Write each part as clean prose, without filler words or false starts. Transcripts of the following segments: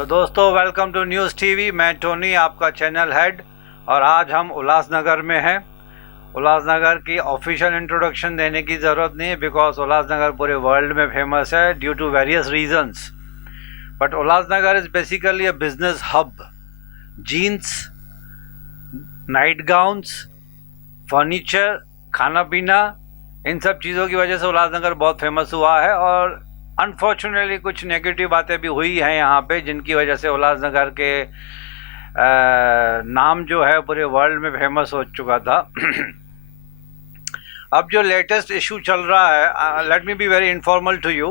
तो दोस्तों welcome to news TV. मैं टोनी आपका चैनल हेड और आज हम उल्लासनगर में हैं। उल्लासनगर की ऑफिशियल इंट्रोडक्शन देने की ज़रूरत नहीं है बिकॉज उल्लासनगर पूरे वर्ल्ड में फेमस है due to various reasons. But Ulhasnagar is basically a business hub. Jeans, night gowns, furniture, खाना पीना, इन सब चीज़ों की वजह से उल्लासनगर बहुत फेमस हुआ है। और अनफॉर्चुनेटली कुछ नेगेटिव बातें भी हुई हैं यहाँ पे जिनकी वजह से उल्लासनगर के नाम जो है पूरे वर्ल्ड में फेमस हो चुका था। अब जो लेटेस्ट इशू चल रहा है, let me be very informal to you.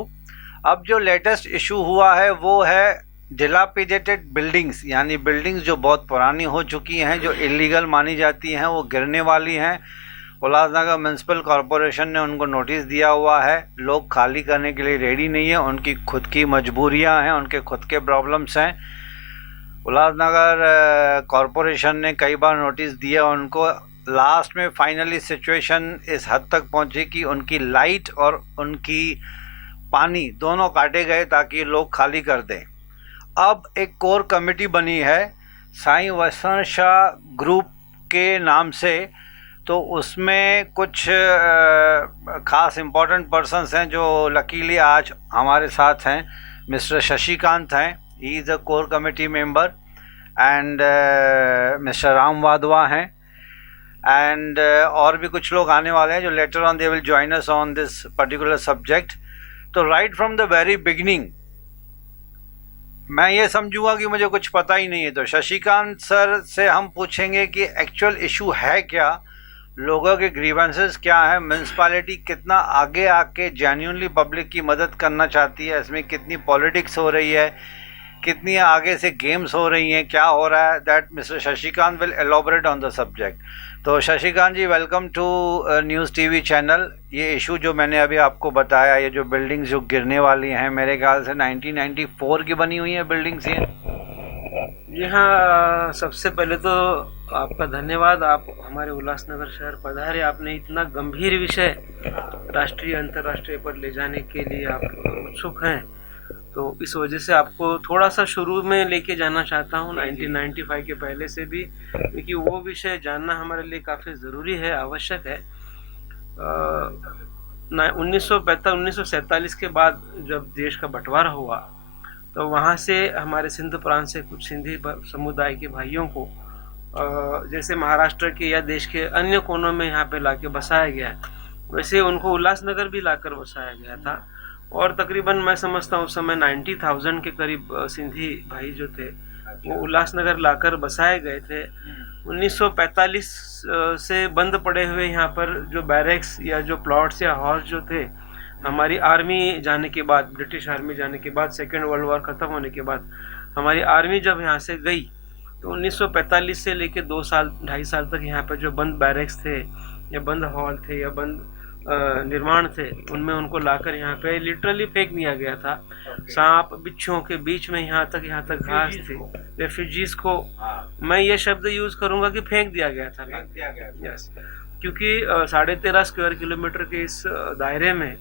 अब जो लेटेस्ट इशू हुआ है वो है डिलापिडेटेड बिल्डिंग्स, यानी बिल्डिंग्स जो बहुत पुरानी हो चुकी हैं, जो इलीगल मानी जाती हैं, वो गिरने वाली हैं। उल्लासनगर म्यूनसिपल कॉरपोरेशन ने उनको नोटिस दिया हुआ है। लोग खाली करने के लिए रेडी नहीं है, उनकी खुद की मजबूरियां हैं, उनके खुद के प्रॉब्लम्स हैं। उल्लासनगर कॉरपोरेशन ने कई बार नोटिस दिया उनको। लास्ट में फाइनली सिचुएशन इस हद तक पहुंची कि उनकी लाइट और उनकी पानी दोनों काटे गए ताकि लोग खाली कर दें। अब एक कोर कमेटी बनी है साईं वसंत शाह ग्रुप के नाम से। तो उसमें कुछ ख़ास इम्पोर्टेंट पर्सन्स हैं जो लकीली आज हमारे साथ हैं। मिस्टर शशिकांत हैं, he is a core committee member, and mister Ram Wadhwa हैं, एंड और भी कुछ लोग आने वाले हैं जो later on they will join us on this particular subject. तो right from the very beginning मैं ये समझूंगा कि मुझे कुछ पता ही नहीं है, तो शशिकांत सर से हम पूछेंगे कि एक्चुअल इशू है क्या, लोगों के ग्रीवेंसेस क्या है, म्यूनसिपैलिटी कितना आगे आके जेन्युइनली पब्लिक की मदद करना चाहती है, इसमें कितनी पॉलिटिक्स हो रही है, कितनी आगे से गेम्स हो रही हैं, क्या हो रहा है। That mister Shashikant will elaborate on the subject. तो Shashikant ji, welcome to news TV channel. ये इशू जो मैंने अभी आपको बताया, ये जो बिल्डिंग्स जो गिरने वाली हैं, मेरे ख्याल से 1994 की बनी हुई हैं बिल्डिंग्स ये। जी हाँ, सबसे पहले तो आपका धन्यवाद। आप हमारे उल्लासनगर शहर पधारे, आपने इतना गंभीर विषय राष्ट्रीय अंतर्राष्ट्रीय पर ले जाने के लिए आप उत्सुक हैं, तो इस वजह से आपको थोड़ा सा शुरू में लेके जाना चाहता हूँ 1995 के पहले से भी, क्योंकि वो विषय जानना हमारे लिए काफ़ी ज़रूरी है, आवश्यक है। 1947 के बाद जब देश का बंटवारा हुआ तो वहाँ से हमारे सिंध प्रांत से कुछ सिंधी समुदाय के भाइयों को जैसे महाराष्ट्र के या देश के अन्य कोनों में यहाँ पे लाके बसाया गया, वैसे उनको उल्लासनगर भी लाकर बसाया गया था। और तकरीबन मैं समझता हूँ उस समय 90,000 के करीब सिंधी भाई जो थे वो उल्लासनगर लाकर बसाए गए थे। 1945 से बंद पड़े हुए यहाँ पर जो बैरक्स या जो प्लॉट्स या हॉल्स जो थे, हमारी आर्मी जाने के बाद, ब्रिटिश आर्मी जाने के बाद, सेकेंड वर्ल्ड वॉर ख़त्म होने के बाद हमारी आर्मी जब यहाँ से गई तो 1945 से लेके 2 साल 2.5 साल तक यहाँ पर जो बंद बैरक्स थे या बंद हॉल थे या बंद निर्माण थे, उनमें उनको लाकर यहाँ पे लिटरली फेंक दिया गया था। सांप बिच्छुओं के बीच में यहाँ तक घास थी। रेफ्यूजीज को मैं ये शब्द यूज़ करूँगा कि फेंक दिया गया था। यस, क्योंकि 13.5 स्क्वायर किलोमीटर के इस दायरे में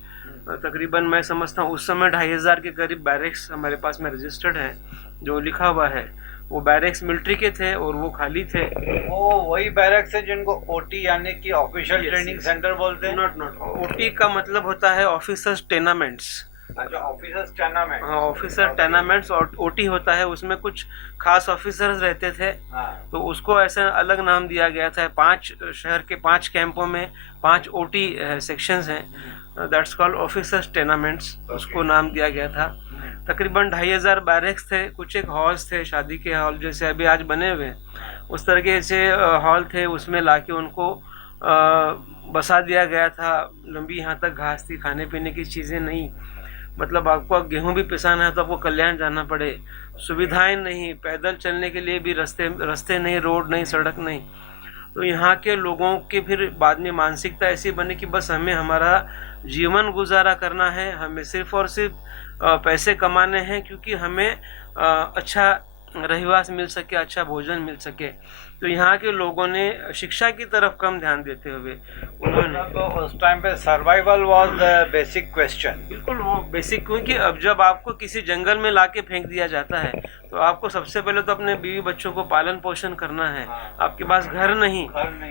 तकरीबन मैं समझता हूँ उस समय 2,500 के करीब बैरक्स हमारे पास में रजिस्टर्ड है, जो लिखा हुआ है। वो बैरक्स मिलिट्री के थे और वो खाली थे। वो वही बैरक्स है जिनको ओटी यानी कि ऑफिशियल ट्रेनिंग सेंटर बोलते हैं। नॉट ओटी का मतलब होता है ऑफिसर्स टेनामेंट्स। अच्छा, ऑफिसर्स टेनामेंट। हाँ, ऑफिसर टेनामेंट्स। और ओटी होता है उसमें कुछ खास ऑफिसर्स रहते थे। तो उसको ऐसा अलग नाम दिया गया था। 5 शहर के 5 कैंपों में 5 ओटी सेक्शंस हैं, दैट्स कॉल्ड ऑफिसर्स टेनामेंट्स, उसको नाम दिया गया था। तकरीबन 2,500 बैरक्स थे। कुछ एक हॉल्स थे, शादी के हॉल जैसे अभी आज बने हुए हैं, उस तरह के ऐसे हॉल थे, उसमें लाके उनको बसा दिया गया था। लंबी यहाँ तक घास थी, खाने पीने की चीज़ें नहीं, मतलब आपको गेहूं भी पिसाना है तो आपको कल्याण जाना पड़े, सुविधाएं नहीं, पैदल चलने के लिए भी रास्ते नहीं, रोड नहीं, सड़क नहीं। तो यहाँ के लोगों के फिर बाद में मानसिकता ऐसी बनी कि बस हमें हमारा जीवन गुजारा करना है, हमें सिर्फ और सिर्फ पैसे कमाने हैं, क्योंकि हमें अच्छा रहवास मिल सके, अच्छा भोजन मिल सके। तो यहाँ के लोगों ने शिक्षा की तरफ कम ध्यान देते हुए उन्होंने मतलब उस टाइम पे survival was the basic question. बिल्कुल वो बेसिक, क्योंकि अब जब आपको किसी जंगल में लाके फेंक दिया जाता है तो आपको सबसे पहले तो अपने बीवी बच्चों को पालन पोषण करना है। आपके पास घर नहीं,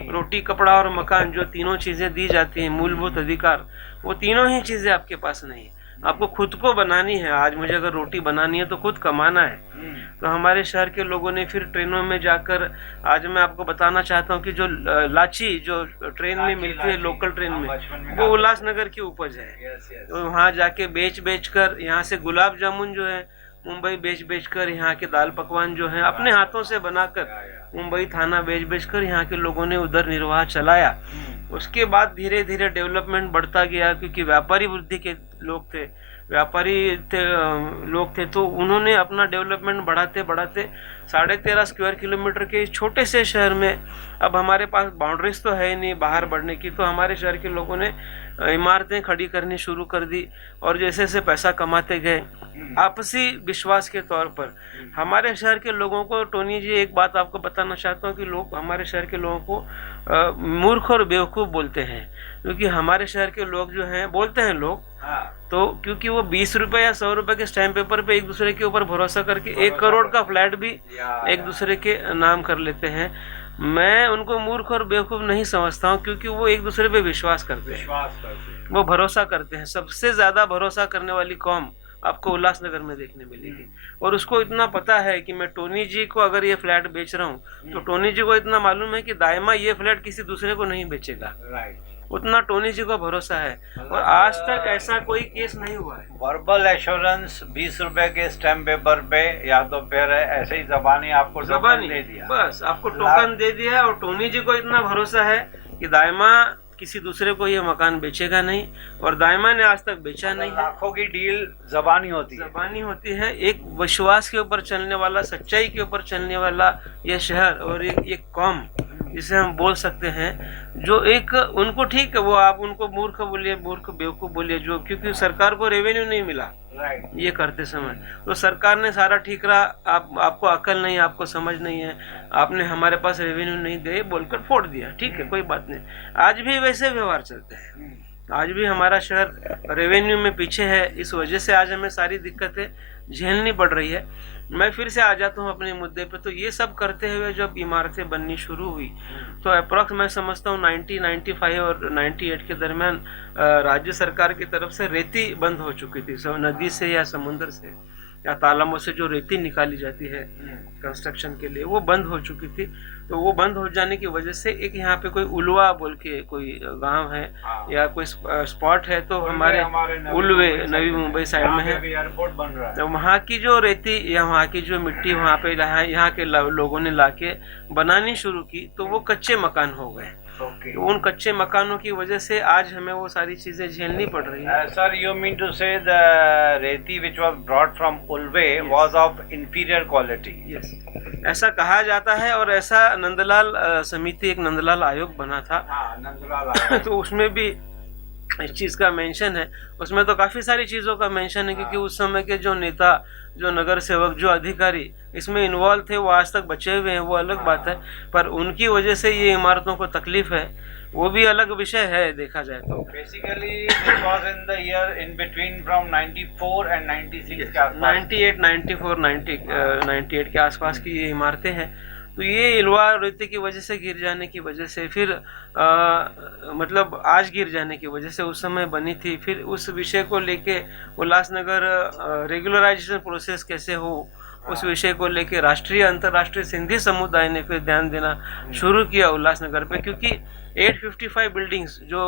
रोटी कपड़ा और मकान, जो तीनों चीजें दी जाती हैं मूलभूत अधिकार, वो तीनों ही चीजें आपके पास नहीं। आपको खुद को बनानी है। आज मुझे अगर रोटी बनानी है तो खुद कमाना है। तो हमारे शहर के लोगों ने फिर ट्रेनों में जाकर, आज मैं आपको बताना चाहता हूँ कि जो लाची जो ट्रेन में मिलती है लोकल ट्रेन में, वो उल्लासनगर की उपज है। तो वहाँ जाके बेच कर, यहाँ से गुलाब जामुन जो है मुंबई बेच कर, यहाँ के दाल पकवान जो है अपने हाथों से बनाकर मुंबई थाना बेच कर यहाँ के लोगों ने उधर निर्वाह चलाया। उसके बाद धीरे धीरे डेवलपमेंट बढ़ता गया, क्योंकि व्यापारी वृद्धि के लोग थे, लोग थे, तो उन्होंने अपना डेवलपमेंट बढ़ाते 13.5 स्क्वायर किलोमीटर के इस छोटे से शहर में, अब हमारे पास बाउंड्रीज तो है नहीं बाहर बढ़ने की, तो हमारे शहर के लोगों ने इमारतें खड़ी करनी शुरू कर दी और जैसे जैसे पैसा कमाते गए आपसी विश्वास के तौर पर हमारे शहर के लोगों को, टोनी जी एक बात आपको बताना चाहता हूँ कि लोग हमारे शहर के लोगों को मूर्ख और बेवकूफ़ बोलते हैं, क्योंकि हमारे शहर के लोग जो हैं, बोलते हैं लोग, तो क्योंकि वो 20 रुपए या 100 रुपए के स्टैम्प पेपर पे एक दूसरे के ऊपर भरोसा करके 1 करोड़ का फ्लैट भी एक दूसरे के नाम कर लेते हैं। मैं उनको मूर्ख और बेवकूफ़ नहीं समझता हूँ, क्योंकि वो एक दूसरे पे विश्वास करते हैं, वो भरोसा करते हैं। सबसे ज़्यादा भरोसा करने वाली कौम आपको उल्लासनगर में देखने मिलेगी, और उसको इतना पता है कि मैं टोनी जी को अगर ये फ्लैट बेच रहा हूँ तो टोनी जी को इतना मालूम है कि दायमा ये फ्लैट किसी दूसरे को नहीं बेचेगा। उतना टोनी जी को भरोसा है, और आज तक ऐसा कोई केस नहीं हुआ है। वर्बल एश्योरेंस 20 रुपए के स्टैम्प पेपर पे, या तो फिर ऐसे ही जबानी आपको टोकन दे दिया, बस आपको टोकन दे दिया, और टोनी जी को इतना भरोसा है कि दायमा किसी दूसरे को ये मकान बेचेगा नहीं, और दायमा ने आज तक बेचा नहीं है। लाखों की डील जबानी होती है। एक विश्वास के ऊपर चलने वाला, सच्चाई के ऊपर चलने वाला ये शहर और एक कौम, जिसे हम बोल सकते हैं, जो एक उनको, ठीक है वो आप उनको मूर्ख बोलिए, मूर्ख बेवकूफ़ बोलिए, जो क्योंकि सरकार को रेवेन्यू नहीं मिला ये करते समय, तो सरकार ने सारा ठीकरा, आपको अकल नहीं, आपको समझ नहीं है, आपने हमारे पास रेवेन्यू नहीं दे बोलकर फोड़ दिया। ठीक है, कोई बात नहीं। आज भी वैसे व्यवहार चलते हैं, आज भी हमारा शहर रेवेन्यू में पीछे है, इस वजह से आज हमें सारी दिक्कतें झेलनी पड़ रही है। मैं फिर से आ जाता हूँ अपने मुद्दे पे। तो ये सब करते हुए जब इमारतें बननी शुरू हुई तो अप्रॉक्स मैं समझता हूँ 1995 और 98 के दरमियान राज्य सरकार की तरफ से रेती बंद हो चुकी थी। नदी से या समुद्र से या तालाबों से जो रेती निकाली जाती है कंस्ट्रक्शन के लिए, वो बंद हो चुकी थी। तो वो बंद हो जाने की वजह से एक यहाँ पे कोई उलवा बोल के कोई गांव है या कोई स्पॉट है, तो हमारे उलवे नवी मुंबई साइड में है, एयरपोर्ट बन रहा है। तो वहाँ की जो रेती या वहाँ की जो मिट्टी वहाँ पे यहाँ के लोगों ने लाके बनानी शुरू की, तो वो कच्चे मकान हो गए। तो उन कच्चे मकानों की वजह से आज हमें वो सारी चीजें झेलनी पड़ रही है। सर, यू मीन टू से द रेती which was brought from Ulwe was of inferior quality? Yes, ऐसा कहा जाता है, और ऐसा नंदलाल समिति, एक नंदलाल आयोग बना था। नंदलाल आयोग। तो उसमें भी इस चीज का मेंशन है। उसमें तो काफी सारी चीजों का मेंशन है, क्योंकि उस समय के जो नेता, जो नगर सेवक, जो अधिकारी इसमें इन्वॉल्व थे, वो आज तक बचे हुए हैं, वो अलग बात है। पर उनकी वजह से ये इमारतों को तकलीफ है, वो भी अलग विषय है देखा जाए तो। Basically this was in the year in between from 94 and 96 के आसपास। 98, 94, 98 के आसपास की ये इमारतें हैं। तो ये इलवा रेती की वजह से गिर जाने की वजह से, फिर मतलब आज गिर जाने की वजह से उस समय बनी थी। फिर उस विषय को लेके उल्लासनगर रेगुलराइजेशन प्रोसेस कैसे हो, उस विषय को लेके राष्ट्रीय अंतर्राष्ट्रीय सिंधी समुदाय ने फिर ध्यान देना शुरू किया उल्लासनगर पे, क्योंकि 855 बिल्डिंग्स जो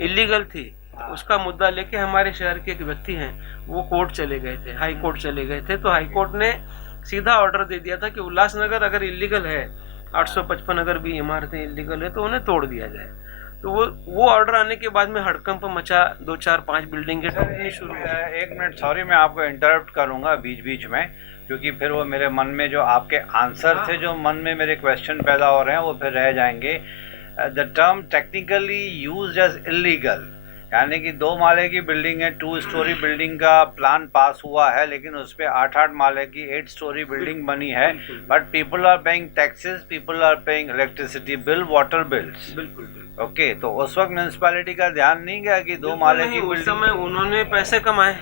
इलीगल थी उसका मुद्दा लेके हमारे शहर के एक व्यक्ति हैं, वो कोर्ट चले गए थे, हाई कोर्ट चले गए थे। तो हाई कोर्ट ने सीधा ऑर्डर दे दिया था कि उल्लासनगर अगर इलीगल है, 855 अगर भी इमारतें इलीगल है, तो उन्हें तोड़ दिया जाए। तो वो ऑर्डर आने के बाद में हड़कंप मचा, 2, 4, 5 बिल्डिंगें टूटनी शुरू हुई। 1 मिनट, सॉरी, मैं आपको इंटरप्ट करूंगा बीच बीच में, क्योंकि फिर वो मेरे मन में जो आपके आंसर थे, जो मन में मेरे क्वेश्चन पैदा हो रहे हैं, वो फिर रह जाएंगे। The term technically used as illegal यानी कि 2 माले की बिल्डिंग है, 2 स्टोरी बिल्डिंग का प्लान पास हुआ है, लेकिन उस पे 8-8 माले की 8 स्टोरी बिल्डिंग बनी है। But people are paying taxes, people are paying electricity bill, water bills. बिल्कुल। ओके, तो उस वक्त म्यूनसिपैलिटी का ध्यान नहीं गया कि 2 माले की उस बिल्डिंग। समय उन्होंने पैसे कमाए।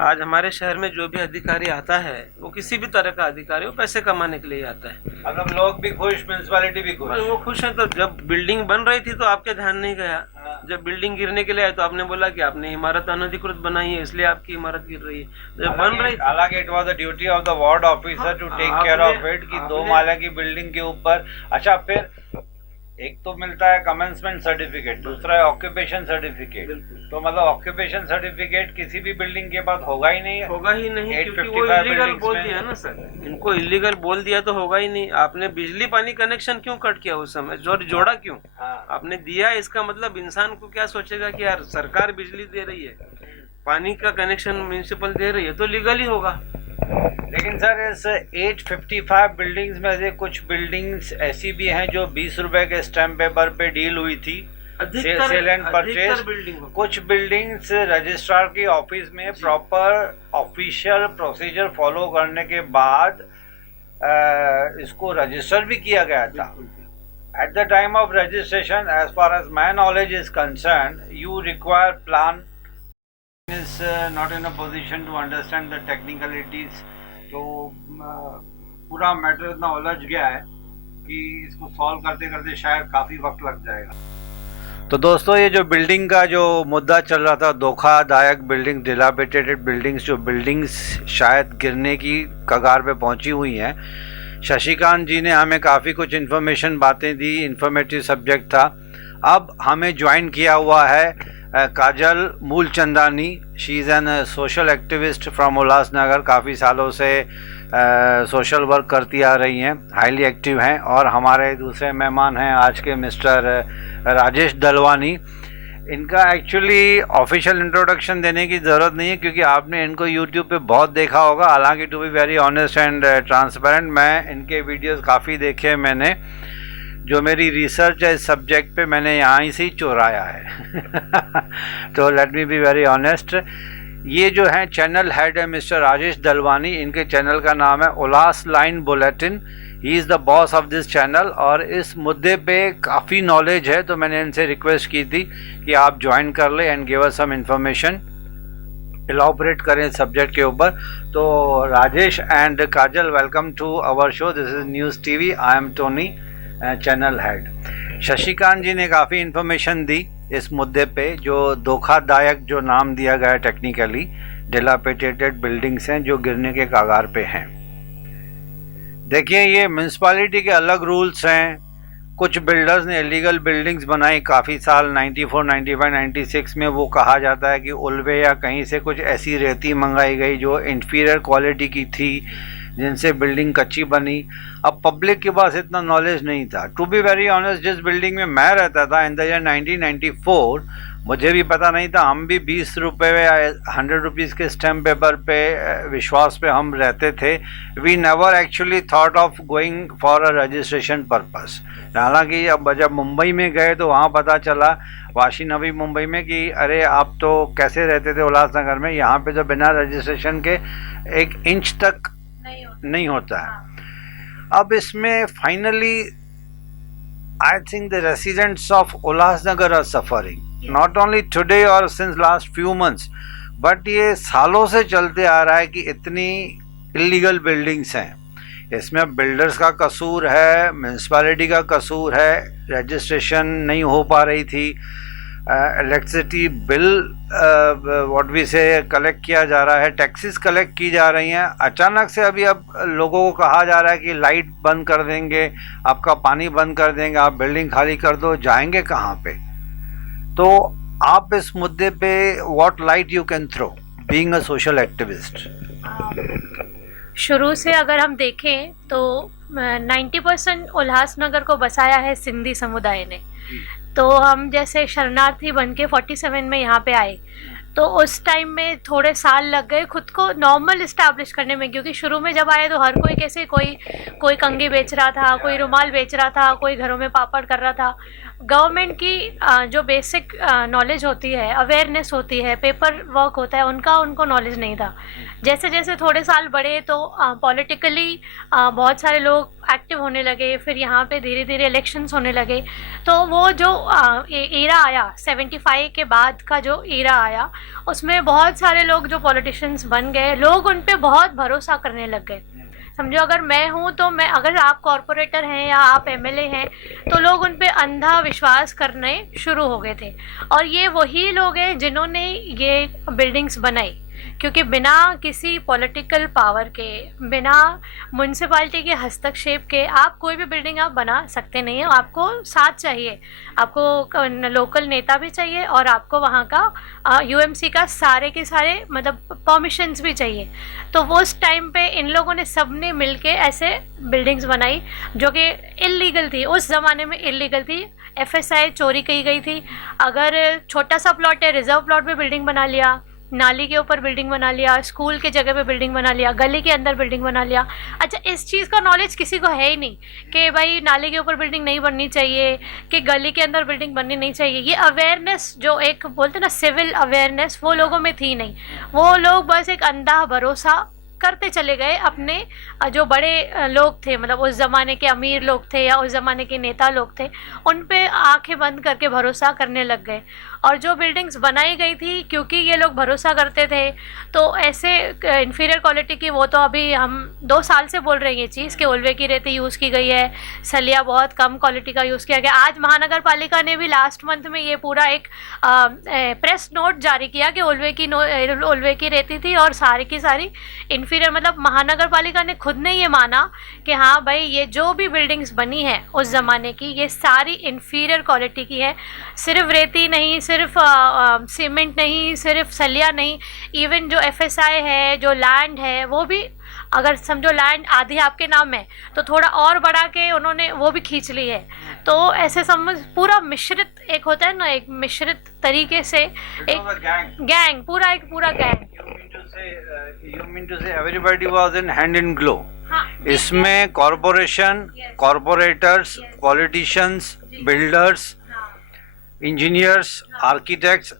आज हमारे शहर में जो भी अधिकारी आता है, वो किसी भी तरह का अधिकारी, वो पैसे कमाने के लिए आता है। मतलब लोग भी खुश, म्यूनसिपैलिटी भी खुश। वो खुश है। तो जब बिल्डिंग बन रही थी तो आपके ध्यान नहीं गया। जब बिल्डिंग गिरने के लिए आए तो आपने बोला कि आपने इमारत अनधिकृत बनाई है, इसलिए आपकी इमारत गिर रही है। जब बन रही, हालांकि it was the duty of the ward officer to take care of it कि 2 माले की बिल्डिंग के ऊपर। अच्छा, फिर एक तो मिलता है कमेंसमेंट सर्टिफिकेट, दूसरा है ऑक्यूपेशन सर्टिफिकेट। तो मतलब ऑक्यूपेशन सर्टिफिकेट किसी भी बिल्डिंग के पास होगा ही नहीं, क्योंकि वो इलीगल बोल दिया ना सर। इनको इलीगल बोल दिया तो होगा ही नहीं। आपने बिजली पानी कनेक्शन क्यों कट किया उस समय, जोड़ा क्यों? आपने दिया, इसका मतलब इंसान को क्या सोचेगा कि यार सरकार बिजली दे रही है, पानी का कनेक्शन म्यूनिसिपल दे रही है, तो लीगल ही होगा। लेकिन सर इस 855 बिल्डिंग्स में से कुछ बिल्डिंग्स ऐसी भी हैं जो 20 रुपए के स्टैम्प पेपर पे डील हुई थी, सेल एंड परचेज। कुछ बिल्डिंग्स रजिस्ट्रार की ऑफिस में प्रॉपर ऑफिशियल प्रोसीजर फॉलो करने के बाद इसको रजिस्टर भी किया गया था। At the time of registration, as far as my knowledge is concern, you require plan, is not in a position to understand the technicalities। तो पूरा मैटर इतना उलझ गया है कि इसको सॉल्व करते करते शायद काफ़ी वक्त लग जाएगा। तो दोस्तों, ये जो बिल्डिंग का जो मुद्दा चल रहा था, धोखादायक बिल्डिंग, डिलापिडेटेड बिल्डिंग्स, जो बिल्डिंग्स शायद गिरने की कगार पे पहुंची हुई हैं, शशिकांत जी ने हमें काफ़ी कुछ इन्फॉर्मेशन बातें दी, इन्फॉर्मेटिव सब्जेक्ट था। अब हमें ज्वाइन किया हुआ है Kajal Moolchandani. She is an social activist from Ulhasnagar, काफ़ी सालों से सोशल वर्क करती आ रही हैं, हाईली एक्टिव हैं। और हमारे दूसरे मेहमान हैं आज के मिस्टर राजेश दलवानी। इनका एक्चुअली ऑफिशियल इंट्रोडक्शन देने की ज़रूरत नहीं है क्योंकि आपने इनको यूट्यूब पे बहुत देखा होगा। हालांकि to be very honest and transparent, मैं इनके वीडियोस काफ़ी देखे मैंने। जो मेरी रिसर्च है इस सब्जेक्ट पे मैंने यहाँ से ही चुराया है। तो let me be very honest, ये जो है चैनल हेड है मिस्टर राजेश दलवानी। इनके चैनल का नाम है Ulhas line bulletin. He is the boss of this channel और इस मुद्दे पे काफ़ी नॉलेज है, तो मैंने इनसे रिक्वेस्ट की थी कि आप ज्वाइन कर लें and give us some information, elaborate करें सब्जेक्ट के ऊपर। तो Rajesh and Kajal, welcome to our show. This is news TV. I am Tony, channel head. Shashikant ji ने काफ़ी इन्फॉर्मेशन दी इस मुद्दे पे, जो धोखादायक जो नाम दिया गया टेक्निकली, डिलापिडेटेड बिल्डिंग्स हैं जो गिरने के कगार पे हैं। देखिए, ये म्यूनसिपैलिटी के अलग रूल्स हैं। कुछ बिल्डर्स ने इलीगल बिल्डिंग्स बनाई काफ़ी साल, 94, 95, 96 में। वो कहा जाता है कि उल्वे या कहीं से कुछ ऐसी रेती मंगाई गई जो इंफीरियर क्वालिटी की थी, जिनसे बिल्डिंग कच्ची बनी। अब पब्लिक के पास इतना नॉलेज नहीं था। टू बी वेरी ऑनेस्ट, जिस बिल्डिंग में मैं रहता था इन द ईयर 1994, मुझे भी पता नहीं था। हम भी 20 रुपये या 100 रुपीज़ के स्टैम्प पेपर पे विश्वास पे हम रहते थे। We never actually thought of going for a registration purpose. हालांकि अब जब मुंबई में गए तो वहाँ पता चला, वाशी नवी मुंबई में, कि अरे आप तो कैसे रहते थे उल्लासनगर में, यहाँ पे तो बिना रजिस्ट्रेशन के 1 इंच तक नहीं होता है। अब इसमें finally I think the residents of Ulhasnagar are suffering, not only today or since last few months, but ये सालों से चलते आ रहा है कि इतनी इलीगल बिल्डिंग्स हैं। इसमें बिल्डर्स का कसूर है, म्यूनसिपैलिटी का कसूर है, रजिस्ट्रेशन नहीं हो पा रही थी, इलेक्ट्रिसिटी बिल व्हाट वी से कलेक्ट किया जा रहा है, टैक्सेस कलेक्ट की जा रही हैं। अचानक से अभी अब लोगों को कहा जा रहा है कि लाइट बंद कर देंगे, आपका पानी बंद कर देंगे, आप बिल्डिंग खाली कर दो। जाएंगे कहाँ पे? तो आप इस मुद्दे पे what light you can throw being a social activist? शुरू से अगर हम देखें तो 90% उल्लासनगर को बसाया है सिंधी समुदाय ने। तो हम जैसे शरणार्थी बन के 47 में यहाँ पे आए, तो उस टाइम में थोड़े साल लग गए खुद को नॉर्मल इस्टेब्लिश करने में, क्योंकि शुरू में जब आए तो हर कोई कैसे कोई कंघी बेच रहा था, कोई रुमाल बेच रहा था, कोई घरों में पापड़ कर रहा था। गवर्नमेंट की जो बेसिक नॉलेज होती है, अवेयरनेस होती है, पेपर वर्क होता है, उनका उनको नॉलेज नहीं था। जैसे जैसे थोड़े साल बढ़े तो पॉलिटिकली बहुत सारे लोग एक्टिव होने लगे, फिर यहाँ पे धीरे धीरे इलेक्शंस होने लगे। तो वो जो एरा आया 75 के बाद का जो एरा आया, उसमें बहुत सारे लोग जो पॉलिटिशियंस बन गए, लोग उन पे बहुत भरोसा करने लग गए। समझो अगर मैं हूँ तो मैं, अगर आप कॉरपोरेटर हैं या आप एमएलए हैं, तो लोग उन पे अंधा विश्वास करने शुरू हो गए थे। और ये वही लोग हैं जिन्होंने ये बिल्डिंग्स बनाई, क्योंकि बिना किसी पॉलिटिकल पावर के, बिना म्यूनसिपालिटी के हस्तक्षेप के आप कोई भी बिल्डिंग आप बना सकते नहीं हो। आपको साथ चाहिए, आपको लोकल नेता भी चाहिए और आपको वहाँ का यूएमसी का सारे के सारे मतलब परमिशंस भी चाहिए। तो वो उस टाइम पे इन लोगों ने सबने मिलके ऐसे बिल्डिंग्स बनाई जो कि इलीगल थी, उस ज़माने में इलीगल थी। एफएसआई चोरी की गई थी। अगर छोटा सा प्लॉट है, रिजर्व प्लॉट पे बिल्डिंग बना लिया, नाली के ऊपर बिल्डिंग बना लिया, स्कूल के जगह पे बिल्डिंग बना लिया, गली के अंदर बिल्डिंग बना लिया। अच्छा, इस चीज़ का नॉलेज किसी को है ही नहीं कि भाई नाली के ऊपर बिल्डिंग नहीं बननी चाहिए, कि गली के अंदर बिल्डिंग बननी नहीं चाहिए। ये अवेयरनेस जो एक बोलते ना सिविल अवेयरनेस, वो लोगों में थी नहीं। वो लोग बस एक अंधा भरोसा करते चले गए। अपने जो बड़े लोग थे, मतलब उस ज़माने के अमीर लोग थे या उस ज़माने के नेता लोग थे, उन पे आंखें बंद करके भरोसा करने लग गए। और जो बिल्डिंग्स बनाई गई थी, क्योंकि ये लोग भरोसा करते थे, तो ऐसे इन्फीरियर क्वालिटी की, वो तो अभी हम 2 साल से बोल रहे हैं ये चीज़ कि उल्वे की रेती यूज़ की गई है, सलिया बहुत कम क्वालिटी का यूज़ किया गया। आज महानगर पालिका ने भी लास्ट मंथ में ये पूरा एक प्रेस नोट जारी किया कि उल्वे की रेती थी और सारी की सारी इन्फीरियर, मतलब महानगर पालिका ने खुद ने ये माना कि हाँ भाई, ये जो भी बिल्डिंग्स बनी है उस ज़माने की, ये सारी इन्फीरियर क्वालिटी की है। सिर्फ रेती नहीं, सिर्फ सीमेंट नहीं, सिर्फ सलिया नहीं, इवन जो एफएसआई है, जो लैंड है, वो भी अगर समझो लैंड आधी आपके नाम है तो थोड़ा और बढ़ा के उन्होंने वो भी खींच ली है। तो ऐसे समझ पूरा मिश्रित, एक होता है ना, एक मिश्रित तरीके से एक गैंग, पूरा gang. You mean to say everybody was in hand in glove? हाँ, इसमें corporation, corporators, politicians, builders, engineers, architects,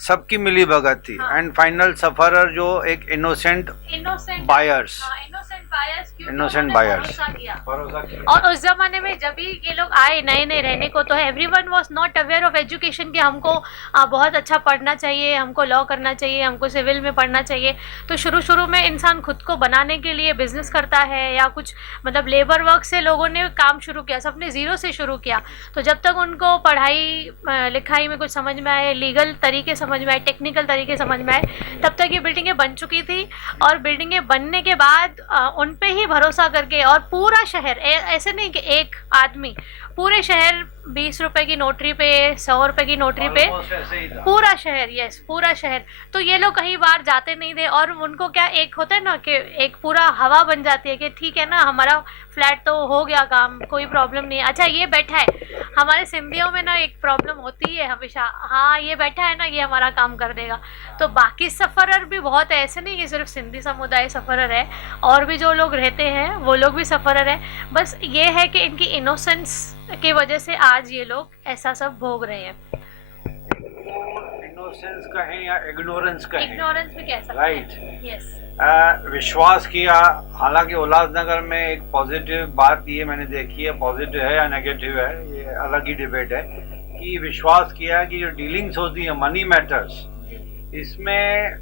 सबकी मिली भगत थी। एंड फाइनल सफरर जो एक इनोसेंट बायर्स, इनोसेंट बायर्स भरोसा किया। और उस जमाने में जब भी ये लोग आए नए नए रहने को, तो everyone was not aware of education कि हमको बहुत अच्छा पढ़ना चाहिए, हमको लॉ करना चाहिए, हमको सिविल में पढ़ना चाहिए। तो शुरू में इंसान खुद को बनाने के लिए बिजनेस करता है या कुछ मतलब लेबर वर्क से लोगों ने काम शुरू किया, सबने ज़ीरो से शुरू किया। तो जब तक उनको पढ़ाई लिखाई में कुछ समझ में आए, लीगल तरीके समझ में आए, टेक्निकल तरीके समझ में आए, तब तक ये बिल्डिंगें बन चुकी थी। और बिल्डिंगें बनने के बाद उन पे ही भरोसा करके, और पूरा शहर, ऐसे नहीं कि एक आदमी, पूरे शहर 20 रुपए की नोटरी पे, 100 रुपए की नोटरी पे, पूरा शहर, यस पूरा शहर। तो ये लोग कहीं बाहर जाते नहीं थे। और उनको क्या एक होता है ना कि एक पूरा हवा बन जाती है कि ठीक है ना, हमारा फ्लैट तो हो गया काम, कोई प्रॉब्लम नहीं है। अच्छा, ये बैठा है, हमारे सिंधियों में ना एक प्रॉब्लम होती है हमेशा, हाँ ये बैठा है ना, ये हमारा काम कर देगा। तो बाकी सफ़रर भी बहुत है, ऐसे नहीं कि सिर्फ सिंधी समुदाय सफ़रर है, और भी जो लोग रहते हैं वो लोग भी सफ़रर है। बस ये है कि इनकी इनोसेंस की वजह से आज ये लोग ऐसा सब भोग रहे हैं। इनोसेंस कहें या इग्नोरेंस कहें, इग्नोरेंस भी कह सकते हैं, राइट। यस। विश्वास किया। हालांकि उल्लासनगर में एक पॉजिटिव बात ये मैंने देखी है, पॉजिटिव है या नेगेटिव है ये अलग ही डिबेट है, कि विश्वास किया कि जो डीलिंग्स होती है मनी मैटर्स, इसमें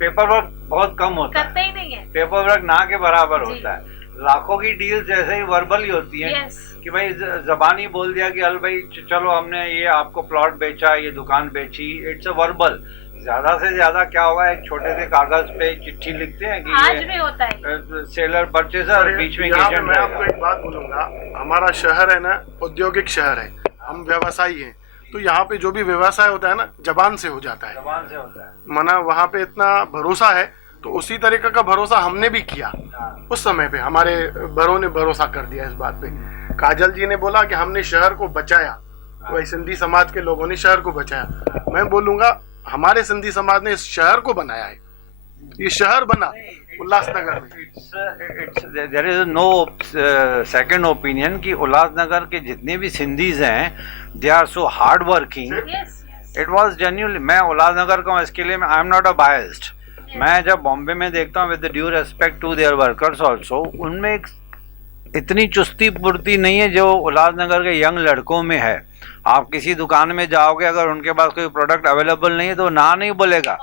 पेपर वर्क बहुत कम होता है, करते ही नहीं है, पेपर वर्क ना के बराबर होता है। लाखों की डील्स ऐसे ही वर्बल ही होती हैं, yes. कि भाई जबानी बोल दिया कि अल भाई चलो हमने ये आपको प्लॉट बेचा, ये दुकान बेची, इट्स अ वर्बल। ज्यादा से ज्यादा क्या होगा, एक छोटे से कागज पे चिट्ठी लिखते हैं कि आज भी होता है सेलर परचेसर, बीच में एजेंट। मैं आपको एक बात बोलूंगा, हमारा शहर है ना औद्योगिक शहर है, हम व्यवसायी हैं, तो यहाँ पे जो भी व्यवसाय होता है ना जबान से हो जाता है, जबान से होता है। माना वहाँ पे इतना भरोसा है, तो उसी तरीके का भरोसा हमने भी किया। उस समय पे हमारे बड़ों ने भरोसा कर दिया इस बात पे। काजल जी ने बोला कि हमने शहर को बचाया, वही सिंधी समाज के लोगों ने शहर को बचाया। मैं बोलूँगा हमारे सिंधी समाज ने इस शहर को बनाया है, ये शहर बना उल्लासनगर में। There is no second opinion कि उल्लासनगर के जितने भी सिंधीज हैं they are so hard working. It was genuinely, मैं उल्लासनगर का हूं, इसके लिए I am not a biased. मैं जब बॉम्बे में देखता हूँ with due respect to their workers also, उनमें इतनी चुस्ती पुर्ती नहीं है जो उल्लासनगर के यंग लड़कों में है। आप किसी दुकान में जाओगे, अगर उनके पास कोई प्रोडक्ट अवेलेबल नहीं है तो ना नहीं बोलेगा,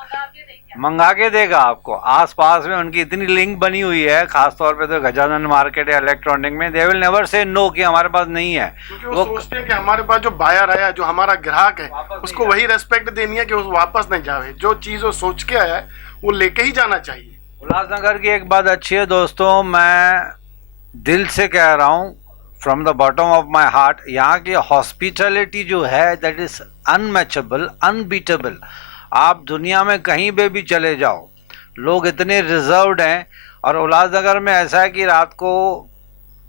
मंगा के देगा आपको। आस पास में उनकी इतनी लिंक बनी हुई है, खास तौर पे तो गजानन मार्केट या इलेक्ट्रॉनिक में, they will never say no कि हमारे पास नहीं है। क्योंकि वो सोचते हैं कि हमारे पास जो बायर आया, जो हमारा ग्राहक है, उसको वही रेस्पेक्ट देनी है कि वो वापस नहीं जावे। जो चीज वो सोच के आया है वो लेके ही जाना चाहिए। उल्लासनगर की एक बात अच्छी है दोस्तों, मैं दिल से कह रहा हूँ, from the bottom of my heart, यहाँ की हॉस्पिटैलिटी जो है दैट इज अनमैचेबल, अनबीटेबल। आप दुनिया में कहीं पे भी चले जाओ, लोग इतने रिजर्व्ड हैं। और उल्लासनगर में ऐसा है कि रात को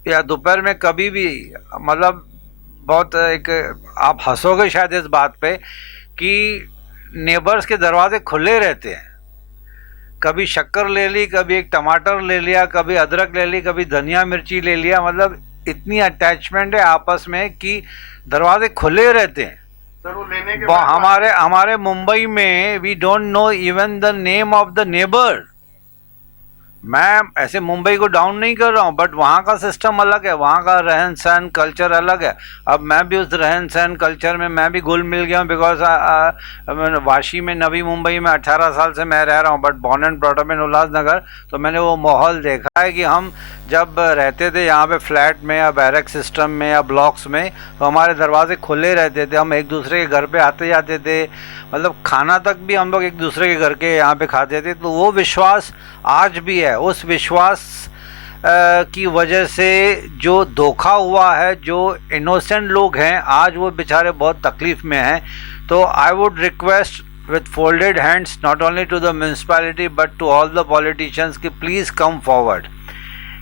या दोपहर में कभी भी, मतलब बहुत एक, आप हंसोगे शायद इस बात पे कि नेबर्स के दरवाजे खुले रहते हैं। कभी शक्कर ले ली, कभी एक टमाटर ले लिया, कभी अदरक ले ली, कभी धनिया मिर्ची ले लिया। मतलब इतनी अटैचमेंट है आपस में कि दरवाजे खुले रहते हैं। सर वो लेने के बाद हमारे मुंबई में we don't know even the name of the neighbour. मैं ऐसे मुंबई को डाउन नहीं कर रहा हूँ, बट वहाँ का सिस्टम अलग है, वहाँ का रहन सहन कल्चर अलग है। अब मैं भी उस रहन सहन कल्चर में मैं भी घुल मिल गया हूँ, बिकॉज वाशी में, नवी मुंबई में 18 साल से मैं रह रहा हूँ, but born and brought up in Ulhasnagar. तो मैंने वो माहौल देखा है कि हम जब रहते थे यहाँ पे फ्लैट में या बैरक सिस्टम में या ब्लॉक्स में, तो हमारे दरवाजे खुले रहते थे, हम एक दूसरे के घर पे आते जाते थे, मतलब खाना तक भी हम लोग एक दूसरे के घर के यहाँ पे खाते थे। तो वो विश्वास आज भी है। उस विश्वास की वजह से जो धोखा हुआ है, जो इनोसेंट लोग हैं आज वो बेचारे बहुत तकलीफ़ में हैं। तो I would request with folded hands not only to the municipality but to all the politicians कि please come forward।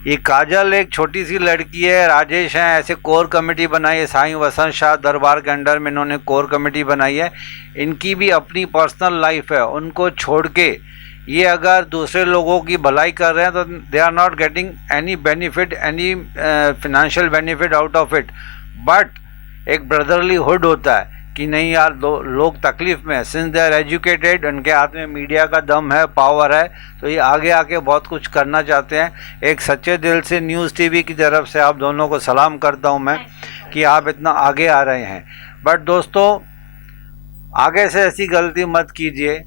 ये काजल एक छोटी सी लड़की है, राजेश हैं, ऐसे कोर कमेटी बनाई है, साईं वसंत शाह दरबार के अंडर में इन्होंने कोर कमेटी बनाई है। इनकी भी अपनी पर्सनल लाइफ है, उनको छोड़ के ये अगर दूसरे लोगों की भलाई कर रहे हैं तो they are not getting any benefit, any financial benefit out of it. But एक ब्रदरली हुड होता है कि नहीं यार, लोग तकलीफ़ में है, सिंस दे आर एजुकेटेड, उनके हाथ में मीडिया का दम है, पावर है, तो ये आगे आके बहुत कुछ करना चाहते हैं। एक सच्चे दिल से न्यूज़ टीवी की तरफ से आप दोनों को सलाम करता हूं मैं कि आप इतना आगे आ रहे हैं। बट दोस्तों, आगे से ऐसी गलती मत कीजिए,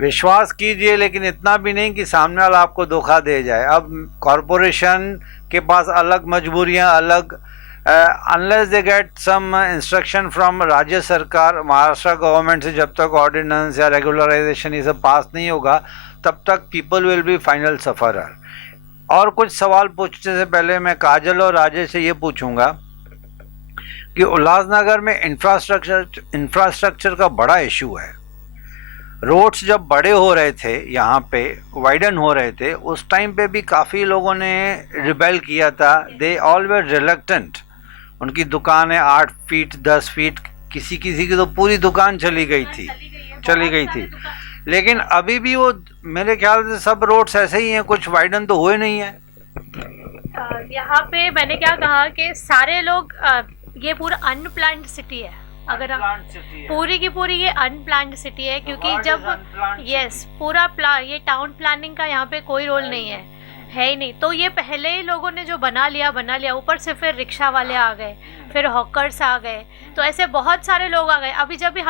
विश्वास कीजिए, लेकिन इतना भी नहीं कि सामने वाला आपको धोखा दे जाए। अब कॉरपोरेशन के पास अलग मजबूरियां, अलग unless they get some instruction from राज्य सरकार, महाराष्ट्र गवर्नमेंट से जब तक ऑर्डिनेंस या रेगुलराइजेशन ये सब पास नहीं होगा तब तक people will be final sufferer. और कुछ सवाल पूछने से पहले मैं काजल और राजेश से ये पूछूंगा कि उल्लासनगर में इंफ्रास्ट्रक्चर का बड़ा इशू है। रोड्स जब बड़े हो रहे थे, यहाँ पे वाइडन हो रहे थे, उस टाइम पे भी काफ़ी लोगों ने रिबेल किया था। They all were reluctant. उनकी दुकान है 8 फीट 10 फीट, किसी किसी की तो पूरी दुकान चली गई थी। लेकिन अभी भी वो मेरे ख्याल से सब रोड्स ऐसे ही हैं, कुछ वाइडन तो हुए नहीं है। यहाँ पे मैंने क्या कहा कि सारे लोग, ये पूरा अनप्लान्ड सिटी है। अगर पूरी की पूरी ये अनप्लान्ड सिटी है, क्योंकि जब पूरा ये टाउन प्लानिंग का यहाँ पे कोई रोल नहीं है ही नहीं। तो ये पहले ही लोगों ने जो बना लिया, ऊपर से फिर रिक्शा वाले आ गए, फिर हॉकर्स आ गए, तो ऐसे बहुत सारे लोग आ गए। अभी जब भी